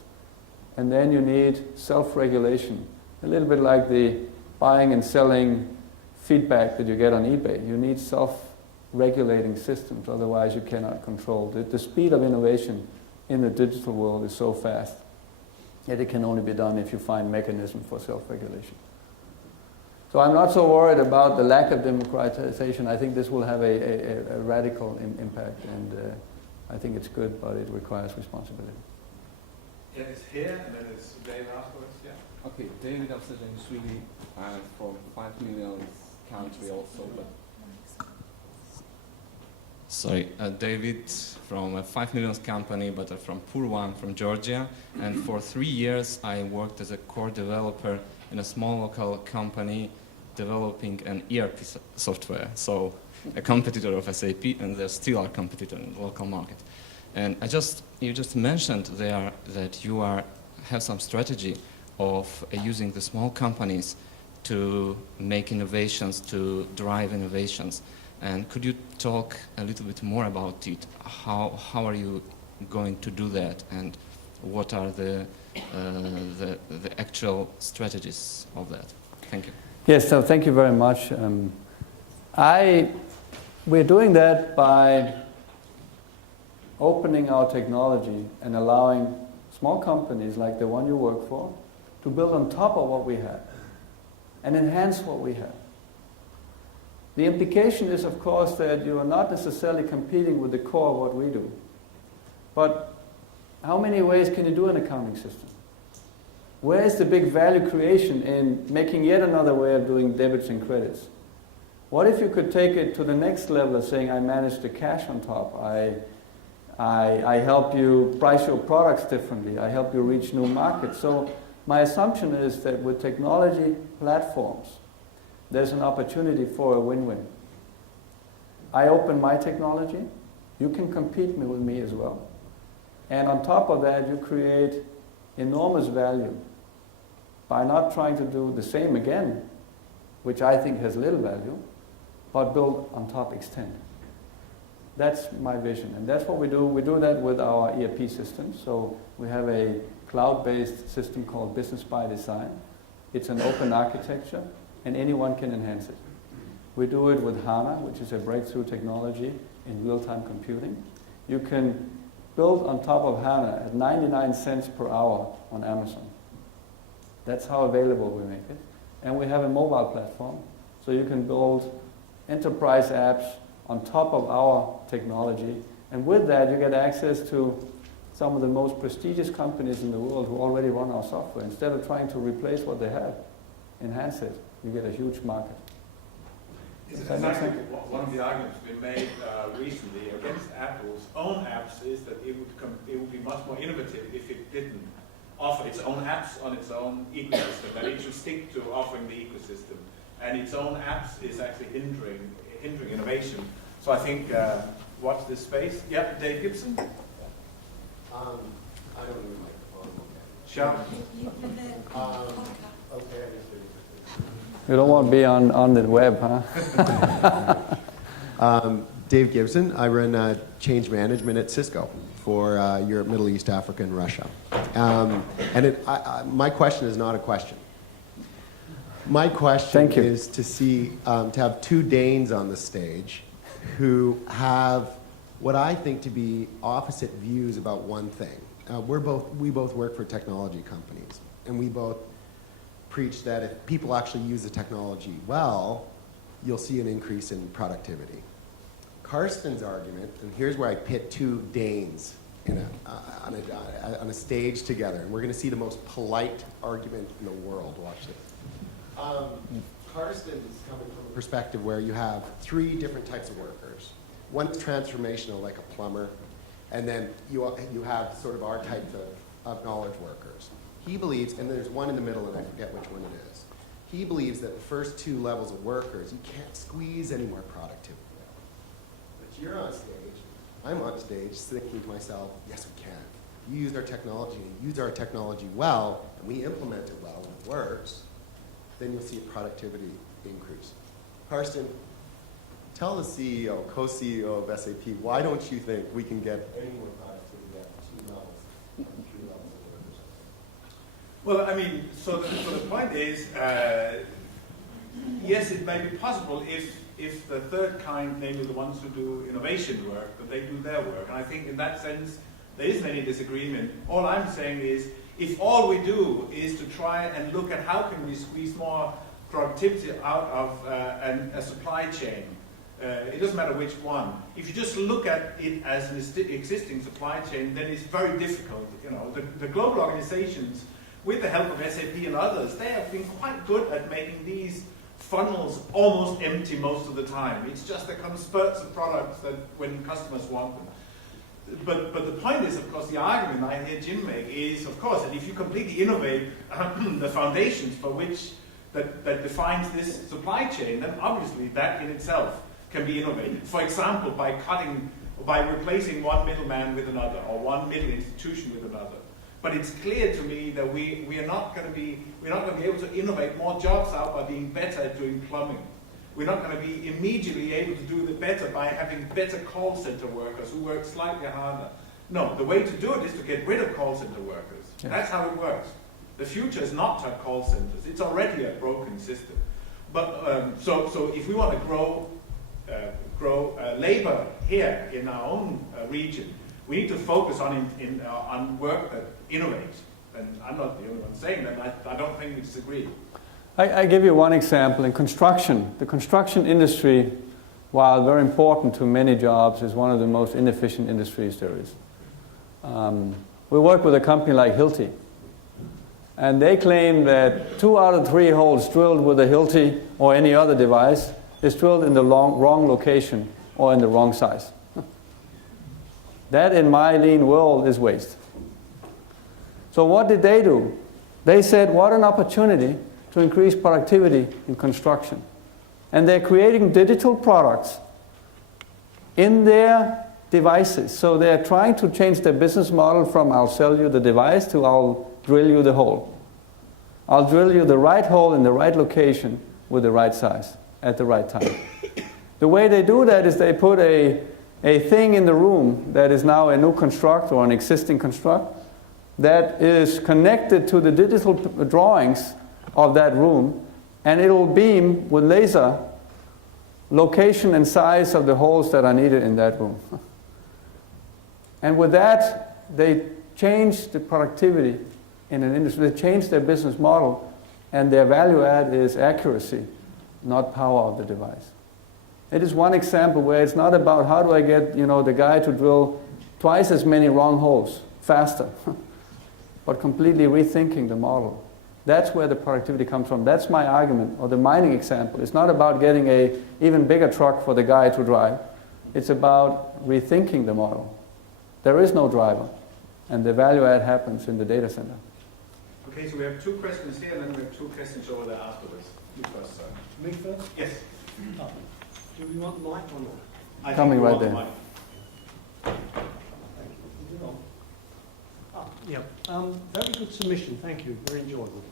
And then you need self-regulation, a little bit like the buying and selling feedback that you get on eBay. You need self-regulating systems, otherwise you cannot control. The speed of innovation in the digital world is so fast that it can only be done if you find mechanisms for self-regulation. So I'm not so worried about the lack of democratization. I think this will have a radical impact, and I think it's good, but it requires responsibility. Yeah, it's here, and then it's Dave afterwards, yeah. Okay, David of in Sweden, from 5 million country also, but... Sorry, David from a 5 million company, but from poor one, from Georgia. And for 3 years I worked as a core developer in a small local company developing an ERP software. So a competitor of SAP, and they're still our competitor in the local market. And you just mentioned there that you have some strategy of using the small companies to make innovations, to drive innovations. And could you talk a little bit more about it? How are you going to do that, and what are the actual strategies of that? Thank you. Yes, so thank you very much. We're doing that by opening our technology and allowing small companies like the one you work for to build on top of what we have and enhance what we have. The implication is, of course, that you are not necessarily competing with the core of what we do. But how many ways can you do an accounting system? Where is the big value creation in making yet another way of doing debits and credits? What if you could take it to the next level of saying, I manage the cash on top, I help you price your products differently, I help you reach new markets. So my assumption is that with technology platforms, there's an opportunity for a win-win. I open my technology, you can compete with me as well. And on top of that, you create enormous value by not trying to do the same again, which I think has little value, but build on top, extend. That's my vision, and that's what we do. We do that with our ERP system. So we have a cloud-based system called Business by Design. It's an open architecture, and anyone can enhance it. We do it with HANA, which is a breakthrough technology in real-time computing. You can build on top of HANA at 99 cents per hour on Amazon. That's how available we make it. And we have a mobile platform, so you can build enterprise apps on top of our technology. And with that, you get access to some of the most prestigious companies in the world who already run our software. Instead of trying to replace what they have, enhance it, you get a huge market. It's exactly one of the arguments we made recently against Apple's own apps is that it would be much more innovative if it didn't offer its own apps on its own ecosystem, that it should stick to offering the ecosystem. And its own apps is actually hindering innovation. So I think, watch this space. Yep, Dave Gibson. I don't need a microphone. Sure. Okay. You don't want to be on the web, huh? Dave Gibson. I run change management at Cisco for Europe, Middle East, Africa, and Russia. My question is not a question. My question is to see to have two Danes on the stage who have what I think to be opposite views about one thing. We both work for technology companies, and we both preach that if people actually use the technology well, you'll see an increase in productivity. Carsten's argument, and here's where I pit two Danes on a stage together, and we're going to see the most polite argument in the world. Watch this. Carsten is coming from a perspective where you have three different types of workers. One is transformational, like a plumber, and then you have sort of our type of knowledge workers. He believes, and there's one in the middle, and I forget which one it is. He believes that the first two levels of workers, you can't squeeze any more productivity out. But you're on stage, I'm on stage, thinking to myself, yes, we can. You use our technology, and use our technology well, and we implement it well, and it works, then you'll see a productivity increase. Carsten, tell the CEO, co-CEO of SAP, why don't you think we can get any more productivity at two levels, or three levels of workers? Well, I mean, so the point is, yes, it may be possible if the third kind, namely the ones who do innovation work, that they do their work. And I think in that sense, there isn't any disagreement. All I'm saying is, if all we do is to try and look at how can we squeeze more productivity out of a supply chain, it doesn't matter which one. If you just look at it as an existing supply chain, then it's very difficult. You know, the global organizations, with the help of SAP and others, they have been quite good at making these funnels almost empty most of the time. It's just there come spurts of products that when customers want them. But the point is, of course, the argument I hear Jim make is, of course, that if you completely innovate the foundations for which that defines this supply chain, then obviously that in itself can be innovated. For example, by replacing one middleman with another, or one middle institution with another. But it's clear to me that we are not going to be able to innovate more jobs out by being better at doing plumbing. We're not going to be immediately able to do it better by having better call center workers who work slightly harder. No, the way to do it is to get rid of call center workers. Yes. That's how it works. The future is not to have call centers. It's already a broken system. But so if we want to grow labor here in our own region, we need to focus on work that innovates. And I'm not the only one saying that. I don't think we disagree. I give you one example. In construction, the construction industry, while very important to many jobs, is one of the most inefficient industries there is. We work with a company like Hilti, And they claim that 2 out of 3 holes drilled with a Hilti or any other device is drilled in the wrong location or in the wrong size. That, in my lean world, is waste. So what did they do? They said, what an opportunity to increase productivity in construction. And they're creating digital products in their devices. So they're trying to change their business model from I'll sell you the device to I'll drill you the hole. I'll drill you the right hole in the right location with the right size at the right time. The way they do that is they put a thing in the room that is now a new construct or an existing construct that is connected to the digital drawings of that room, and it will beam with laser location and size of the holes that are needed in that room. And with that, they change the productivity in an industry. They change their business model, and their value add is accuracy, not power of the device. It is one example where it's not about how do I get the guy to drill twice as many wrong holes faster, but completely rethinking the model. That's where the productivity comes from. That's my argument, or the mining example. It's not about getting an even bigger truck for the guy to drive. It's about rethinking the model. There is no driver, and the value add happens in the data center. Okay, so we have 2 questions here, and then we have 2 questions over there afterwards. You first, sir. Me first? Yes. Oh. Do we want the mic or not? I think Coming we right want the there. mic. Thank you. Is it on? Yeah. Very good submission. Thank you. Very enjoyable.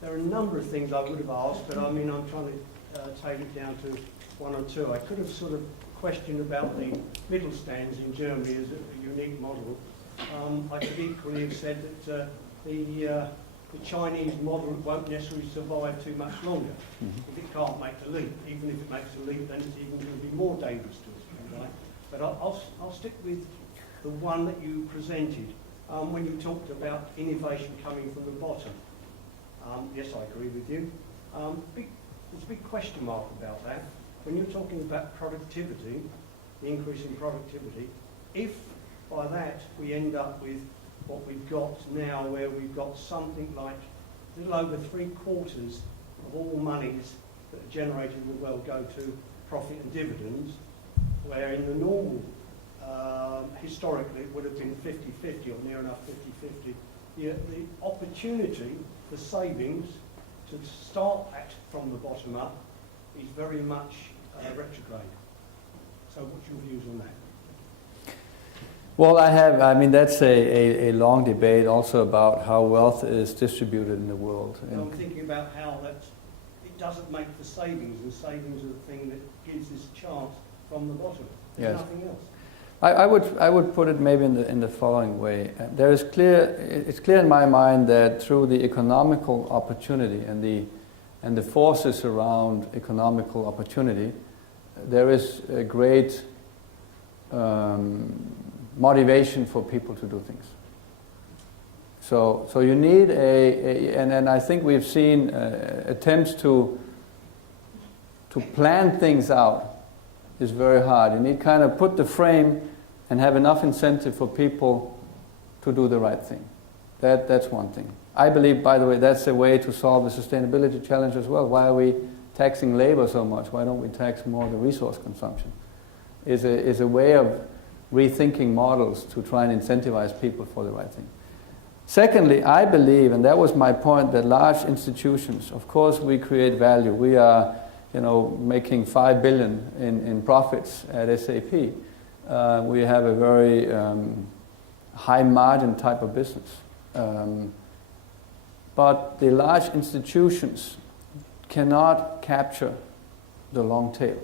There are a number of things I would have asked, but I mean, I'm trying to take it down to 1 or 2. I could have sort of questioned about the middle stands in Germany as a unique model. I could equally have said that the Chinese model won't necessarily survive too much longer if it can't make the leap. Even if it makes the leap, then it's even going to be more dangerous to us. Right? But I'll stick with the one that you presented when you talked about innovation coming from the bottom. Yes, I agree with you. There's a big question mark about that. When you're talking about productivity, the increase in productivity, if by that we end up with what we've got now, where we've got something like a little over 3/4 of all monies that are generated in the world go to profit and dividends, where in the normal, historically, it would have been 50-50 or near enough 50-50. The opportunity for savings to start at from the bottom up is very much retrograde. So what's your views on that? Well, I mean, that's a long debate also about how wealth is distributed in the world. I'm thinking about how it doesn't make the savings, and savings are the thing that gives this chance from the bottom. There's nothing else. I would put it maybe in the following way. It's clear in my mind that through the economical opportunity and the forces around economical opportunity, there is a great motivation for people to do things. So you need and I think we've seen attempts to plan things out is very hard. You need kind of put the frame and have enough incentive for people to do the right thing. That's one thing. I believe, by the way, that's a way to solve the sustainability challenge as well. Why are we taxing labor so much? Why don't we tax more the resource consumption? Is a way of rethinking models to try and incentivize people for the right thing. Secondly, I believe, and that was my point, that large institutions, of course we create value. We are making 5 billion in profits at SAP. We have a very high margin type of business. But the large institutions cannot capture the long tail,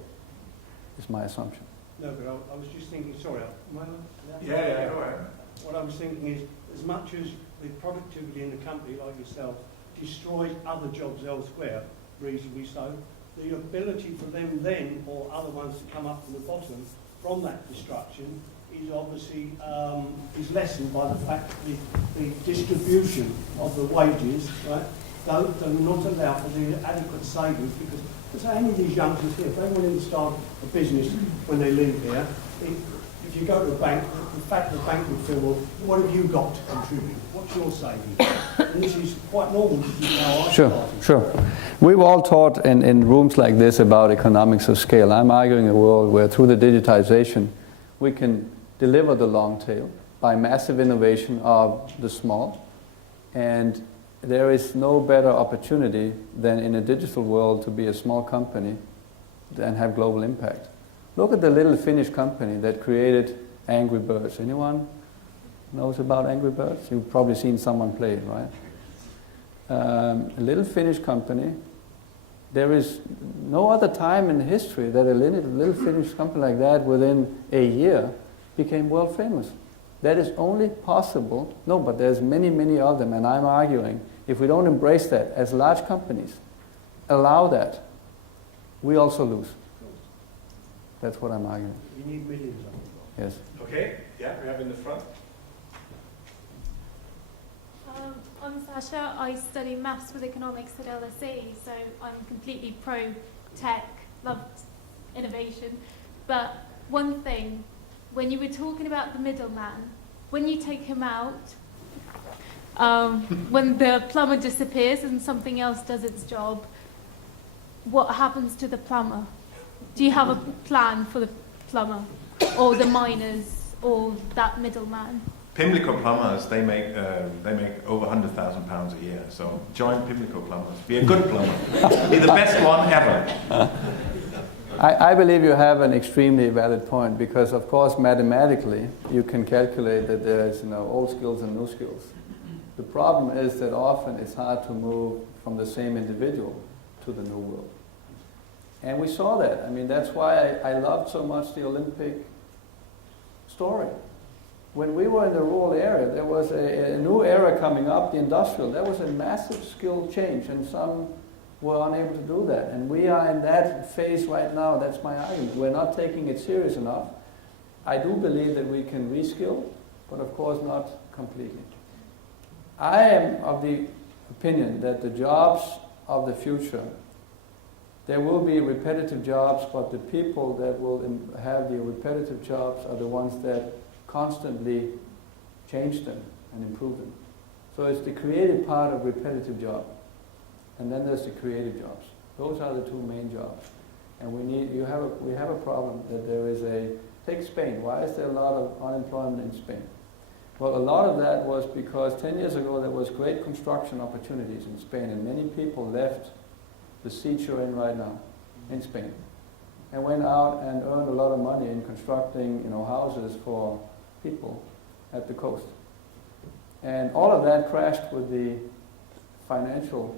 is my assumption. No, but I was just thinking, sorry, am I on? Yeah, go ahead. What I was thinking is, as much as the productivity in a company like yourself destroys other jobs elsewhere, reasonably so, the ability for them then, or other ones to come up from the bottom from that destruction, is obviously is lessened by the fact that the distribution of the wages, right, they're not allowed for the adequate savings, because any of these youngsters here, if they want to start a business when they leave here, if you go to a bank, in fact the bank would feel, well, what have you got to contribute? What's your savings? And this is quite normal. This is how I started. Sure. We've all taught in rooms like this about economics of scale. I'm arguing a world where through the digitization we can deliver the long tail by massive innovation of the small, and there is no better opportunity than in a digital world to be a small company and have global impact. Look at the little Finnish company that created Angry Birds. Anyone knows about Angry Birds? You've probably seen someone play it, right? A little Finnish company. There is no other time in history that a little Finnish company like that within a year became world famous. That is only possible, no, but there's many, many of them, and I'm arguing, if we don't embrace that as large companies, allow that, we also lose. That's what I'm arguing. You need millions of them. Yes. Okay, yeah, we have in the front. I'm Sasha. I study maths with economics at LSE, so I'm completely pro-tech, love innovation. But one thing, when you were talking about the middleman, when you take him out, when the plumber disappears and something else does its job, what happens to the plumber? Do you have a plan for the plumber or the miners or that middleman? Pimlico plumbers, they make over £100,000 a year. So join Pimlico plumbers. Be a good plumber. Be the best one ever. I believe you have an extremely valid point because, of course, mathematically you can calculate that there is old skills and new skills. The problem is that often it's hard to move from the same individual to the new world. And we saw that. I mean, that's why I loved so much the Olympic story. When we were in the rural area, there was a new era coming up, the industrial. There was a massive skill change, and some were unable to do that. And we are in that phase right now. That's my argument. We're not taking it serious enough. I do believe that we can reskill, but of course not completely. I am of the opinion that the jobs of the future, there will be repetitive jobs, but the people that will have the repetitive jobs are the ones that constantly change them and improve them. So it's the creative part of repetitive job. And then there's the creative jobs. Those are the two main jobs. And we have a problem that there is take Spain. Why is there a lot of unemployment in Spain? Well, a lot of that was because 10 years ago there was great construction opportunities in Spain, and many people left the seat you're in right now in Spain and went out and earned a lot of money in constructing houses for people at the coast. And all of that crashed with the financial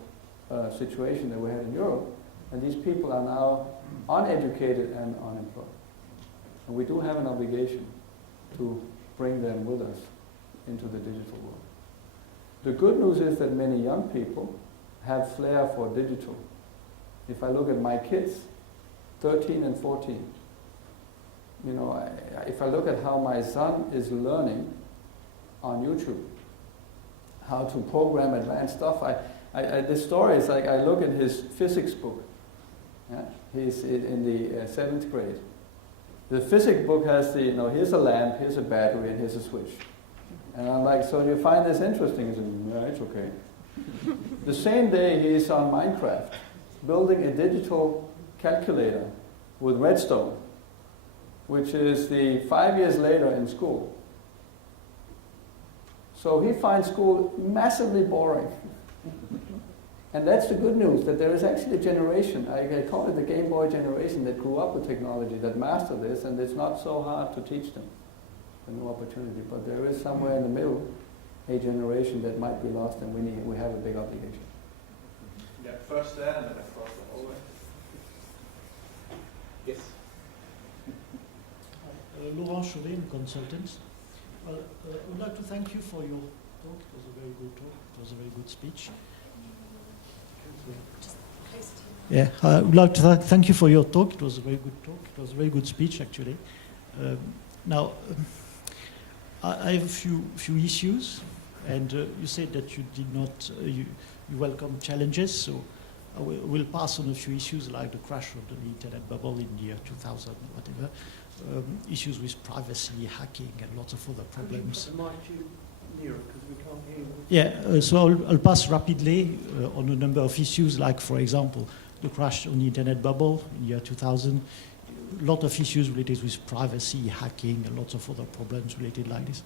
situation that we had in Europe, and these people are now uneducated and unemployed. And we do have an obligation to bring them with us into the digital world. The good news is that many young people have flair for digital. If I look at my kids, 13 and 14, if I look at how my son is learning on YouTube, how to program advanced stuff, the story is like I look at his physics book. Yeah? He's in the 7th grade. The physics book has here's a lamp, here's a battery, and here's a switch. And I'm like, so do you find this interesting? He said, yeah, it's okay. The same day he's on Minecraft, building a digital calculator with Redstone, which is the 5 years later in school. So he finds school massively boring. And that's the good news, that there is actually a generation, I call it the Game Boy generation, that grew up with technology, that mastered this, and it's not so hard to teach them a new opportunity. But there is somewhere in the middle a generation that might be lost, and we have a big obligation. Yeah, first there and then across the hallway. Yes. Laurent Chauvet, consultant. I would like to thank you for your talk. It was a very good talk. It was a very good speech. Yeah, I would like to thank you for your talk. It was a very good talk. It was a very good speech, actually. Now, I have a few issues, and you said that you did not, you welcome challenges, so I will pass on a few issues like the crash of the internet bubble in the year 2000, whatever. issues with privacy, hacking, and lots of other problems. Could you put the mic nearer, because we can't hear you. Yeah, so I'll pass rapidly on a number of issues, like, for example, the crash on the internet bubble in the year 2000, a lot of issues related with privacy, hacking, and lots of other problems related like this.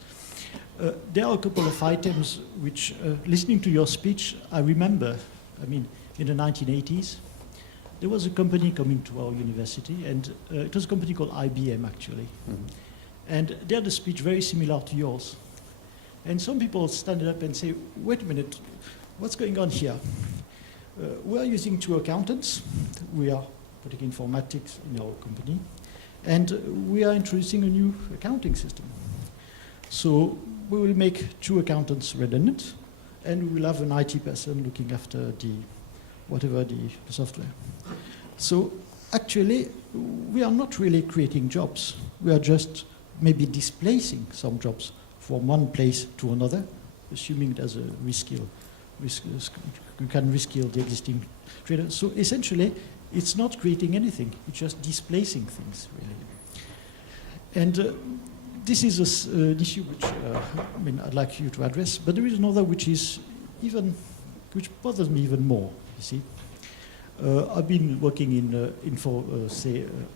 There are a couple of items which, listening to your speech, I remember, I mean, in the 1980s, there was a company coming to our university, and it was a company called IBM, actually. Mm-hmm. And they had a speech very similar to yours. And some people stand up and say, wait a minute, what's going on here? We are using 2 accountants. We are putting informatics in our company. And we are introducing a new accounting system. So we will make 2 accountants redundant, and we will have an IT person looking after the software. So actually, we are not really creating jobs. We are just maybe displacing some jobs from one place to another, assuming there's a reskill. You can reskill the existing traders. So essentially, it's not creating anything. It's just displacing things, really. And this is an issue which I'd like you to address. But there is another which bothers me even more. You see, I've been working in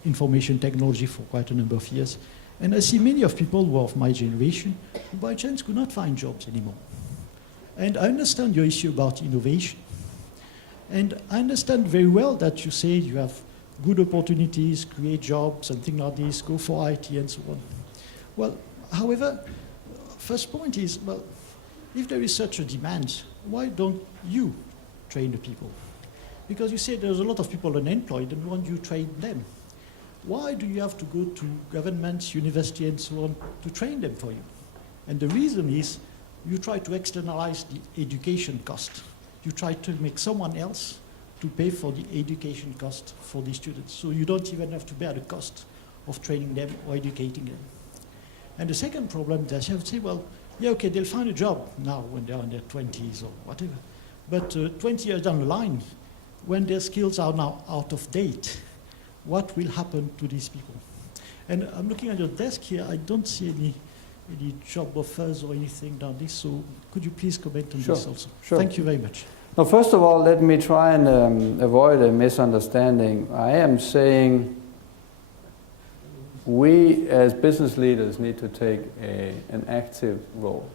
information technology for quite a number of years. And I see many of people who are of my generation who by chance could not find jobs anymore. And I understand your issue about innovation. And I understand very well that you say you have good opportunities, create jobs and things like this, go for IT and so on. Well, however, first point is, well, if there is such a demand, why don't you train the people? Because you say there's a lot of people unemployed, and why don't you train them? Why do you have to go to governments, university, and so on to train them for you? And the reason is you try to externalize the education cost. You try to make someone else to pay for the education cost for the students. So you don't even have to bear the cost of training them or educating them. And the second problem is you have to say, well, yeah, okay, they'll find a job now when they're in their 20s or whatever. But 20 years down the line, when their skills are now out of date, what will happen to these people? And I'm looking at your desk here. I don't see any job offers or anything down this. So could you please comment on this also? Sure. Thank you very much. Now, first of all, let me try and avoid a misunderstanding. I am saying we as business leaders need to take an active role.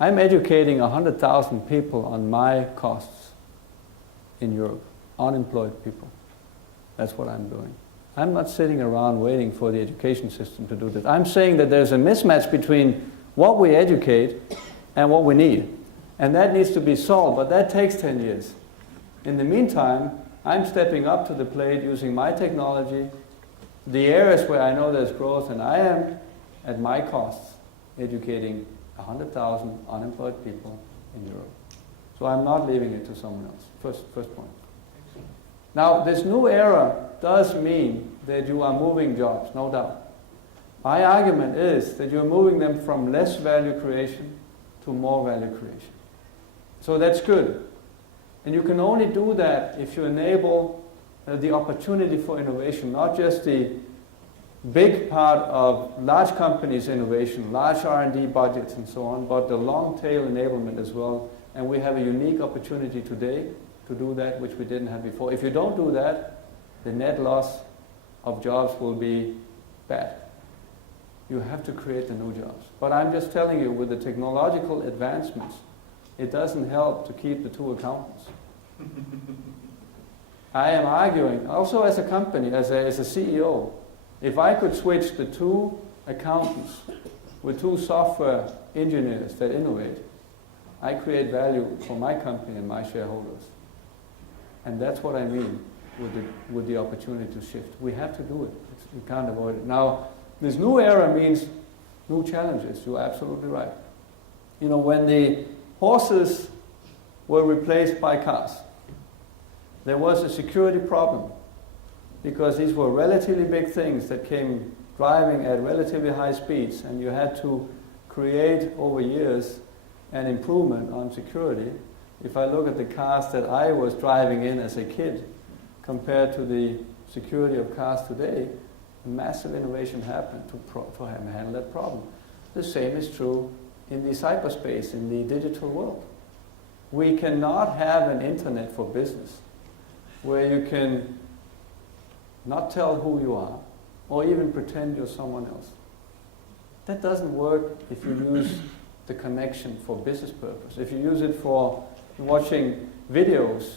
I'm educating 100,000 people on my costs in Europe, unemployed people. That's what I'm doing. I'm not sitting around waiting for the education system to do this. I'm saying that there's a mismatch between what we educate and what we need. And that needs to be solved, but that takes 10 years. In the meantime, I'm stepping up to the plate using my technology, the areas where I know there's growth, and I am, at my costs, educating 100,000 unemployed people in Europe. So I'm not leaving it to someone else. First point. Now, this new era does mean that you are moving jobs, no doubt. My argument is that you're moving them from less value creation to more value creation. So that's good. And you can only do that if you enable the opportunity for innovation, not just the big part of large companies' innovation, large R&D budgets and so on, but the long tail enablement as well. And we have a unique opportunity today to do that, which we didn't have before. If you don't do that, the net loss of jobs will be bad. You have to create the new jobs. But I'm just telling you, with the technological advancements, it doesn't help to keep the 2 accountants. I am arguing, also as a company, as a CEO, if I could switch the 2 accountants with 2 software engineers that innovate, I create value for my company and my shareholders. And that's what I mean with the opportunity to shift. We have to do it. We can't avoid it. Now, this new era means new challenges. You're absolutely right. You know, when the horses were replaced by cars, there was a security problem because these were relatively big things that came driving at relatively high speeds, and you had to create over years an improvement on security. If I look at the cars that I was driving in as a kid compared to the security of cars today, massive innovation happen to handle that problem. The same is true in the cyberspace, in the digital world. We cannot have an internet for business where you can not tell who you are or even pretend you're someone else. That doesn't work if you use the connection for business purpose. If you use it for watching videos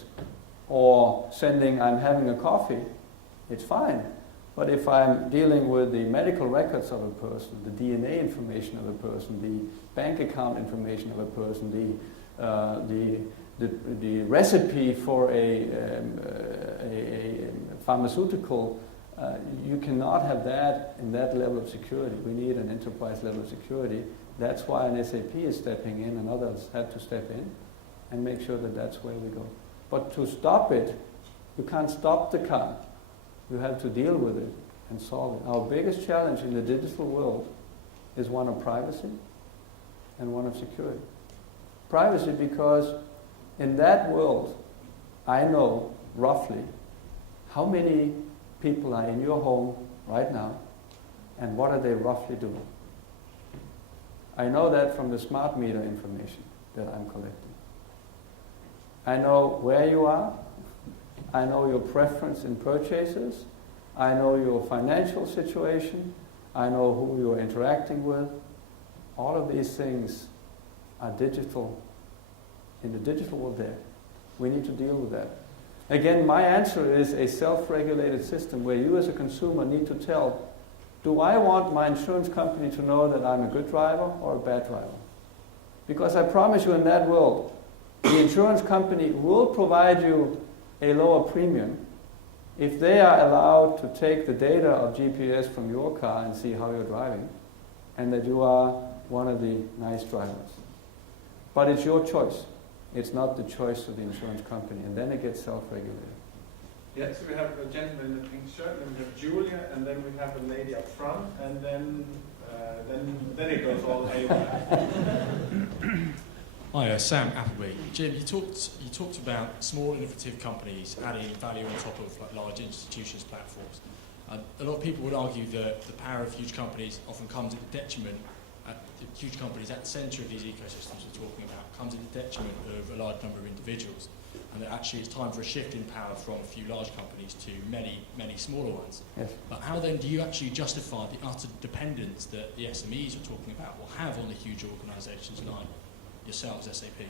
or sending I'm having a coffee, it's fine. But if I'm dealing with the medical records of a person, the DNA information of a person, the bank account information of a person, the recipe for a pharmaceutical, you cannot have that in that level of security. We need an enterprise level of security. That's why an SAP is stepping in and others have to step in and make sure that that's where we go. But to stop it, you can't stop the car. You have to deal with it and solve it. Our biggest challenge in the digital world is one of privacy and one of security. Privacy because in that world, I know roughly how many people are in your home right now and what are they roughly doing. I know that from the smart meter information that I'm collecting. I know where you are. I know your preference in purchases. I know your financial situation. I know who you're interacting with. All of these things are digital, in the digital world there. We need to deal with that. Again, my answer is a self-regulated system where you as a consumer need to tell, do I want my insurance company to know that I'm a good driver or a bad driver? Because I promise you in that world, the insurance company will provide you a lower premium if they are allowed to take the data of GPS from your car and see how you're driving and that you are one of the nice drivers. But it's your choice. It's not the choice of the insurance company, and then it gets self-regulated. Yes, so we have a gentleman in the pink shirt, then we have Julia, and then we have a lady up front, and then it goes all haywire. Hi, Sam Appleby. Jim, you talked about small innovative companies adding value on top of like large institutions' platforms. A lot of people would argue that the power of huge companies often comes at the detriment. The huge companies at the centre of these ecosystems we're talking about comes at the detriment of a large number of individuals, and that actually it's time for a shift in power from a few large companies to many, many smaller ones. Yes. But how then do you actually justify the utter dependence that the SMEs are talking about will have on the huge organisations like yourselves, SAP?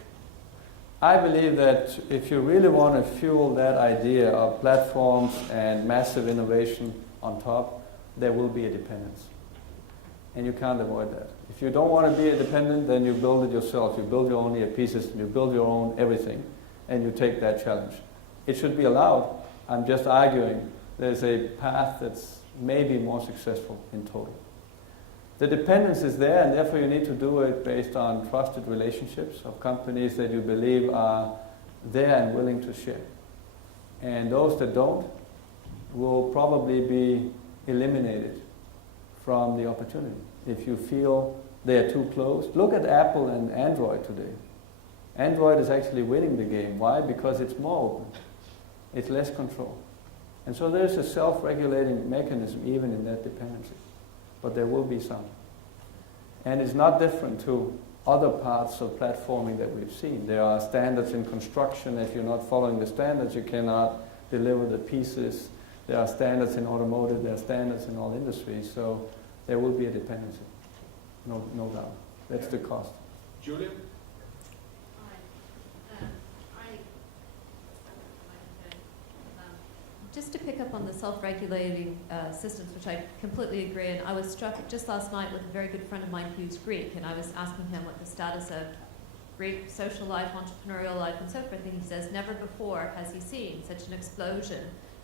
I believe that if you really want to fuel that idea of platforms and massive innovation on top, there will be a dependence. And you can't avoid that. If you don't want to be independent, then you build it yourself. You build your own ERP system, you build your own everything, and you take that challenge. It should be allowed. I'm just arguing there's a path that's maybe more successful in total. The dependence is there, and therefore you need to do it based on trusted relationships of companies that you believe are there and willing to share. And those that don't will probably be eliminated from the opportunity. If you feel they are too close, look at Apple and Android today. Android is actually winning the game. Why? Because it's more open. It's less control. And so there's a self-regulating mechanism even in that dependency. But there will be some. And it's not different to other parts of platforming that we've seen. There are standards in construction. If you're not following the standards, you cannot deliver the pieces. There are standards in automotive. There are standards in all industries. So there will be a dependency. No doubt. That's the cost. Julia? Just to pick up on the self-regulating systems, which I completely agree, and I was struck just last night with a very good friend of mine who's Greek, and I was asking him what the status of Greek social life, entrepreneurial life, and so forth, and he says never before has he seen such an explosion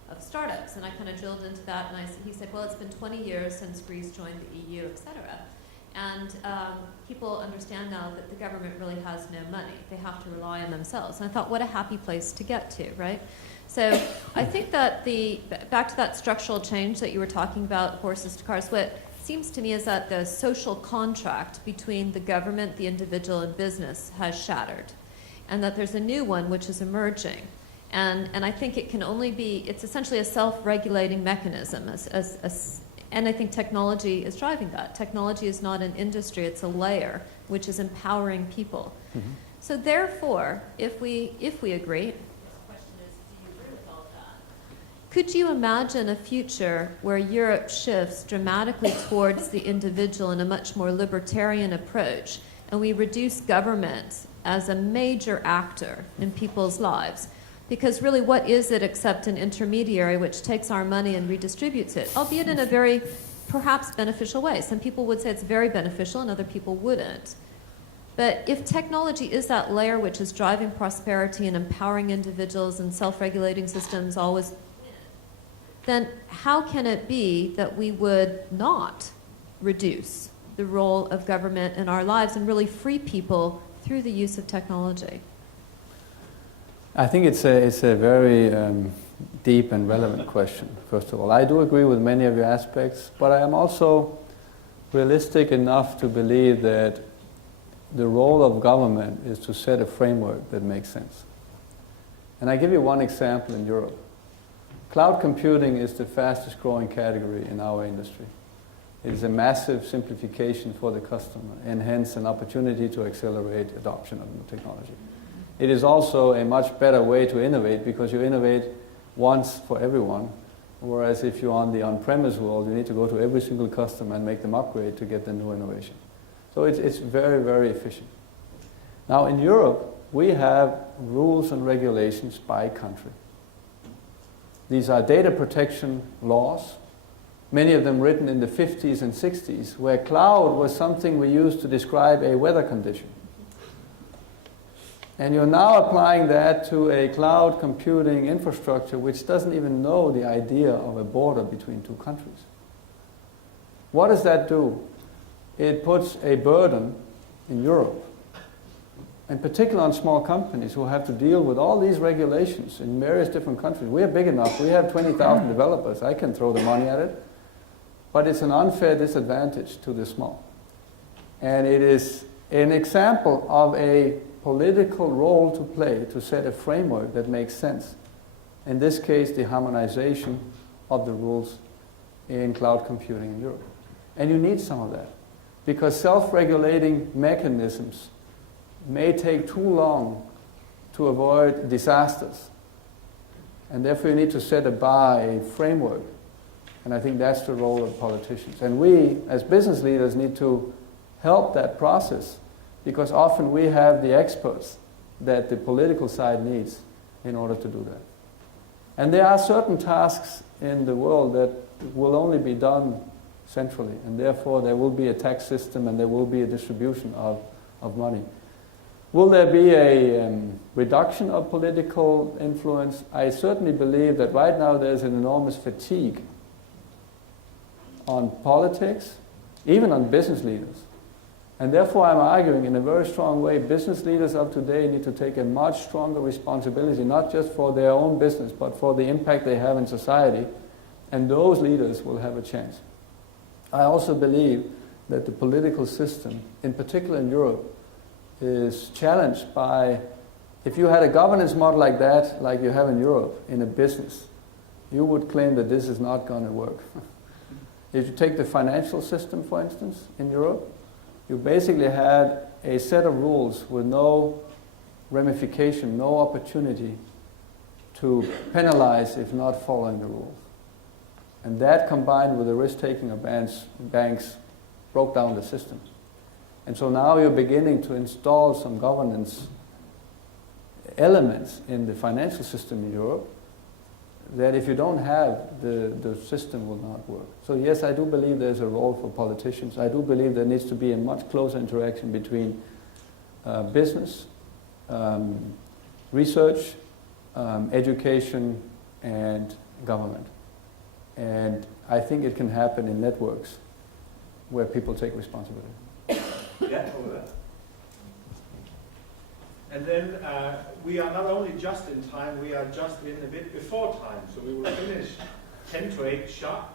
of startups. And I kind of drilled into that, and he said, well, it's been 20 years since Greece joined the EU, etc. And people understand now that the government really has no money. They have to rely on themselves. And I thought, what a happy place to get to, right? So I think that back to that structural change that you were talking about, horses to cars, what seems to me is that the social contract between the government, the individual, and business has shattered. And that there's a new one which is emerging. And I think it can only be, it's essentially a self-regulating mechanism. And I think technology is driving that. Technology is not an industry, it's a layer which is empowering people. Mm-hmm. So therefore, if we agree, the question is, do you agree with all that? Could you imagine a future where Europe shifts dramatically towards the individual in a much more libertarian approach, and we reduce government as a major actor in people's lives? Because really, what is it except an intermediary which takes our money and redistributes it, albeit in a very perhaps beneficial way? Some people would say it's very beneficial and other people wouldn't. But if technology is that layer which is driving prosperity and empowering individuals and self-regulating systems always, then how can it be that we would not reduce the role of government in our lives and really free people through the use of technology? I think it's a very deep and relevant question, first of all. I do agree with many of your aspects, but I am also realistic enough to believe that the role of government is to set a framework that makes sense. And I give you one example in Europe. Cloud computing is the fastest growing category in our industry. It is a massive simplification for the customer and hence an opportunity to accelerate adoption of new technology. It is also a much better way to innovate because you innovate once for everyone, whereas if you're on the on-premise world, you need to go to every single customer and make them upgrade to get the new innovation. So it's very, very efficient. Now in Europe, we have rules and regulations by country. These are data protection laws, many of them written in the 50s and 60s, where cloud was something we used to describe a weather condition. And you're now applying that to a cloud computing infrastructure which doesn't even know the idea of a border between two countries. What does that do? It puts a burden in Europe, in particular on small companies who have to deal with all these regulations in various different countries. We are big enough. We have 20,000 developers. I can throw the money at it. But it's an unfair disadvantage to the small. And it is an example of a political role to play to set a framework that makes sense. In this case, the harmonization of the rules in cloud computing in Europe. And you need some of that, because self-regulating mechanisms may take too long to avoid disasters. And therefore you need to set a bar, a framework. And I think that's the role of politicians. And we, as business leaders, need to help that process, because often we have the experts that the political side needs in order to do that. And there are certain tasks in the world that will only be done centrally, and therefore there will be a tax system and there will be a distribution of money. Will there be a reduction of political influence? I certainly believe that right now there's an enormous fatigue on politics, even on business leaders. And therefore I'm arguing in a very strong way, business leaders of today need to take a much stronger responsibility, not just for their own business, but for the impact they have in society, and those leaders will have a chance. I also believe that the political system, in particular in Europe, is challenged by, if you had a governance model like that, like you have in Europe, in a business, you would claim that this is not going to work. If you take the financial system, for instance, in Europe, you basically had a set of rules with no ramification, no opportunity to penalize if not following the rules. And that, combined with the risk-taking of banks, broke down the system. And so now you're beginning to install some governance elements in the financial system in Europe that if you don't have, the system will not work. So yes, I do believe there's a role for politicians. I do believe there needs to be a much closer interaction between business, research, education, and government. And I think it can happen in networks where people take responsibility. Yeah, over there. And then we are not only just in time, we are just in a bit before time. So we will finish 10 to 8 sharp.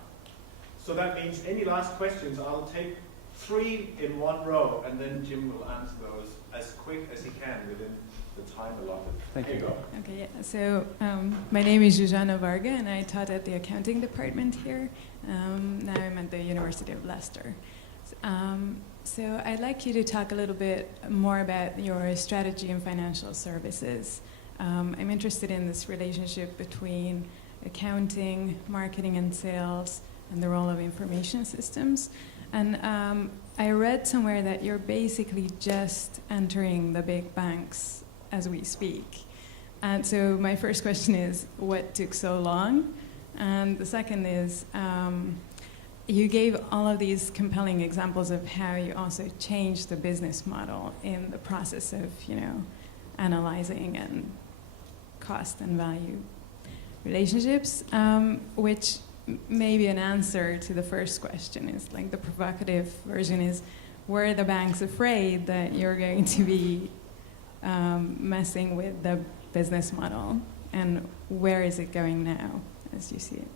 So that means any last questions, I'll take 3 in one row, and then Jim will answer those as quick as he can within the time allotted. Thank you. Go. Okay, yeah. So my name is Zuzana Varga, and I taught at the accounting department here. Now I'm at the University of Leicester. So I'd like you to talk a little bit more about your strategy in financial services. I'm interested in this relationship between accounting, marketing and sales, and the role of information systems. And I read somewhere that you're basically just entering the big banks as we speak. And so my first question is, what took so long? And the second is, you gave all of these compelling examples of how you also changed the business model in the process of, analyzing and cost and value relationships, which may be an answer to the first question. Is like the provocative version is, were the banks afraid that you're going to be messing with the business model, and where is it going now as you see it?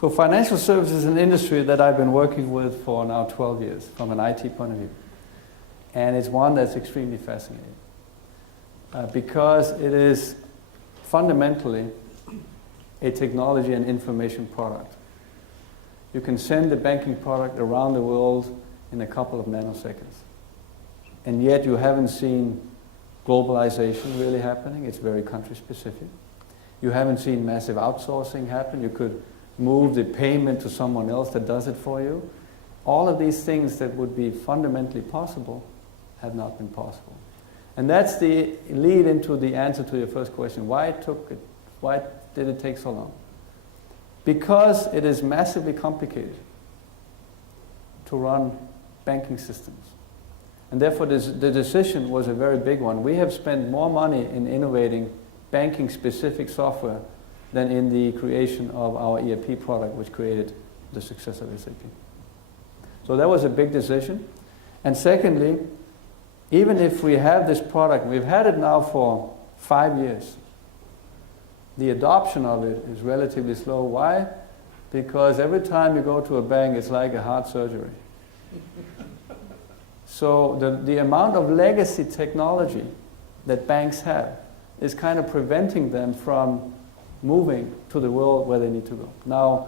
So financial services is an industry that I've been working with for now 12 years from an IT point of view. And it's one that's extremely fascinating because it is fundamentally a technology and information product. You can send the banking product around the world in a couple of nanoseconds. And yet you haven't seen globalization really happening. It's very country specific. You haven't seen massive outsourcing happen. You could move the payment to someone else that does it for you. All of these things that would be fundamentally possible have not been possible. And that's the lead into the answer to your first question. Why did it take so long? Because it is massively complicated to run banking systems. And therefore the decision was a very big one. We have spent more money in innovating banking-specific software than in the creation of our ERP product, which created the success of SAP. So that was a big decision. And secondly, even if we have this product, we've had it now for 5 years, the adoption of it is relatively slow. Why? Because every time you go to a bank, it's like a heart surgery. So the amount of legacy technology that banks have is kind of preventing them from moving to the world where they need to go. Now,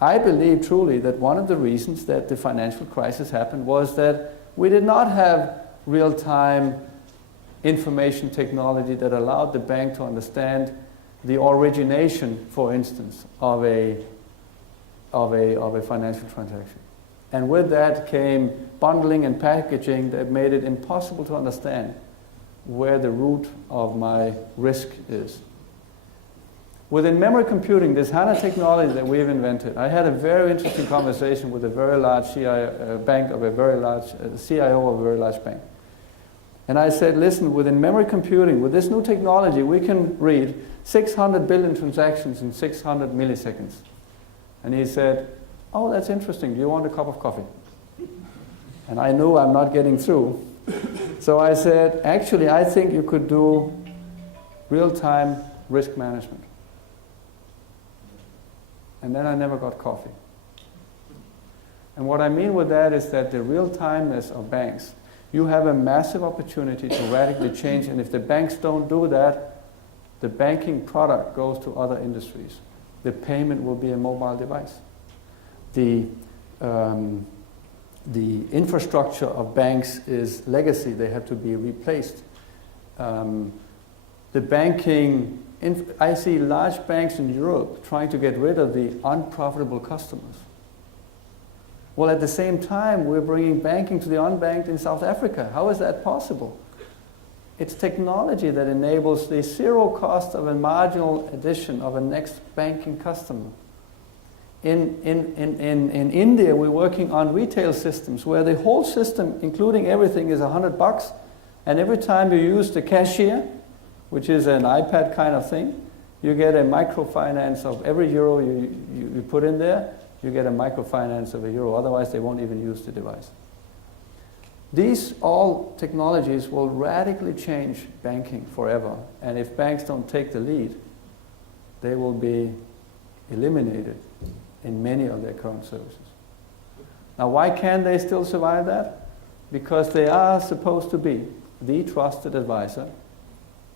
I believe truly that one of the reasons that the financial crisis happened was that we did not have real-time information technology that allowed the bank to understand the origination, for instance, of a financial transaction. And with that came bundling and packaging that made it impossible to understand where the root of my risk is. Within memory computing, this HANA technology that we've invented, I had a very interesting conversation with a very large CIO of a very large bank. And I said, listen, within memory computing, with this new technology, we can read 600 billion transactions in 600 milliseconds. And he said, oh, that's interesting. Do you want a cup of coffee? And I knew I'm not getting through. So I said, actually, I think you could do real-time risk management. And then I never got coffee. And what I mean with that is that the real-timeness of banks, you have a massive opportunity to radically change, and if the banks don't do that, the banking product goes to other industries. The payment will be a mobile device. The infrastructure of banks is legacy. They have to be replaced. The banking, I see large banks in Europe trying to get rid of the unprofitable customers. Well, at the same time, we're bringing banking to the unbanked in South Africa. How is that possible? It's technology that enables the zero cost of a marginal addition of a next banking customer. In India, we're working on retail systems where the whole system, including everything, is $100, and every time you use the cashier, which is an iPad kind of thing, you get a microfinance of every euro you put in there, you get a microfinance of €1. Otherwise, they won't even use the device. These all technologies will radically change banking forever. And if banks don't take the lead, they will be eliminated in many of their current services. Now, why can they still survive that? Because they are supposed to be the trusted advisor,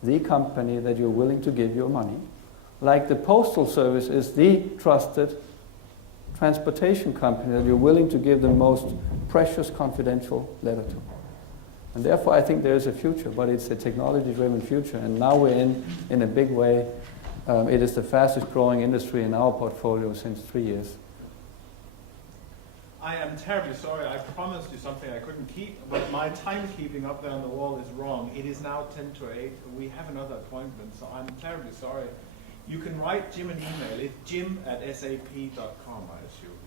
the company that you're willing to give your money, like the Postal Service is the trusted transportation company that you're willing to give the most precious confidential letter to. And therefore, I think there is a future, but it's a technology-driven future, and now we're in a big way. It is the fastest growing industry in our portfolio since 3 years. I am terribly sorry. I promised you something I couldn't keep, but my timekeeping up there on the wall is wrong. It is now 10 to 8. We have another appointment, so I'm terribly sorry. You can write Jim an email. It's jim@sap.com, I assume.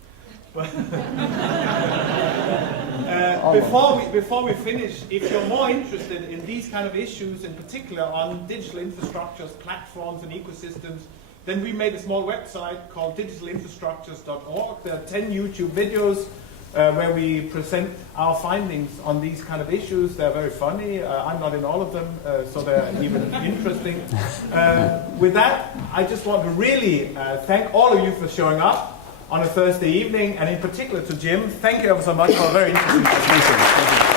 Before we finish, if you're more interested in these kind of issues, in particular on digital infrastructures, platforms, and ecosystems, then we made a small website called digitalinfrastructures.org. There are 10 YouTube videos where we present our findings on these kind of issues. They're very funny. I'm not in all of them, so they're even interesting. With that, I just want to really thank all of you for showing up on a Thursday evening, and in particular to Jim. Thank you ever so much for a very interesting presentation.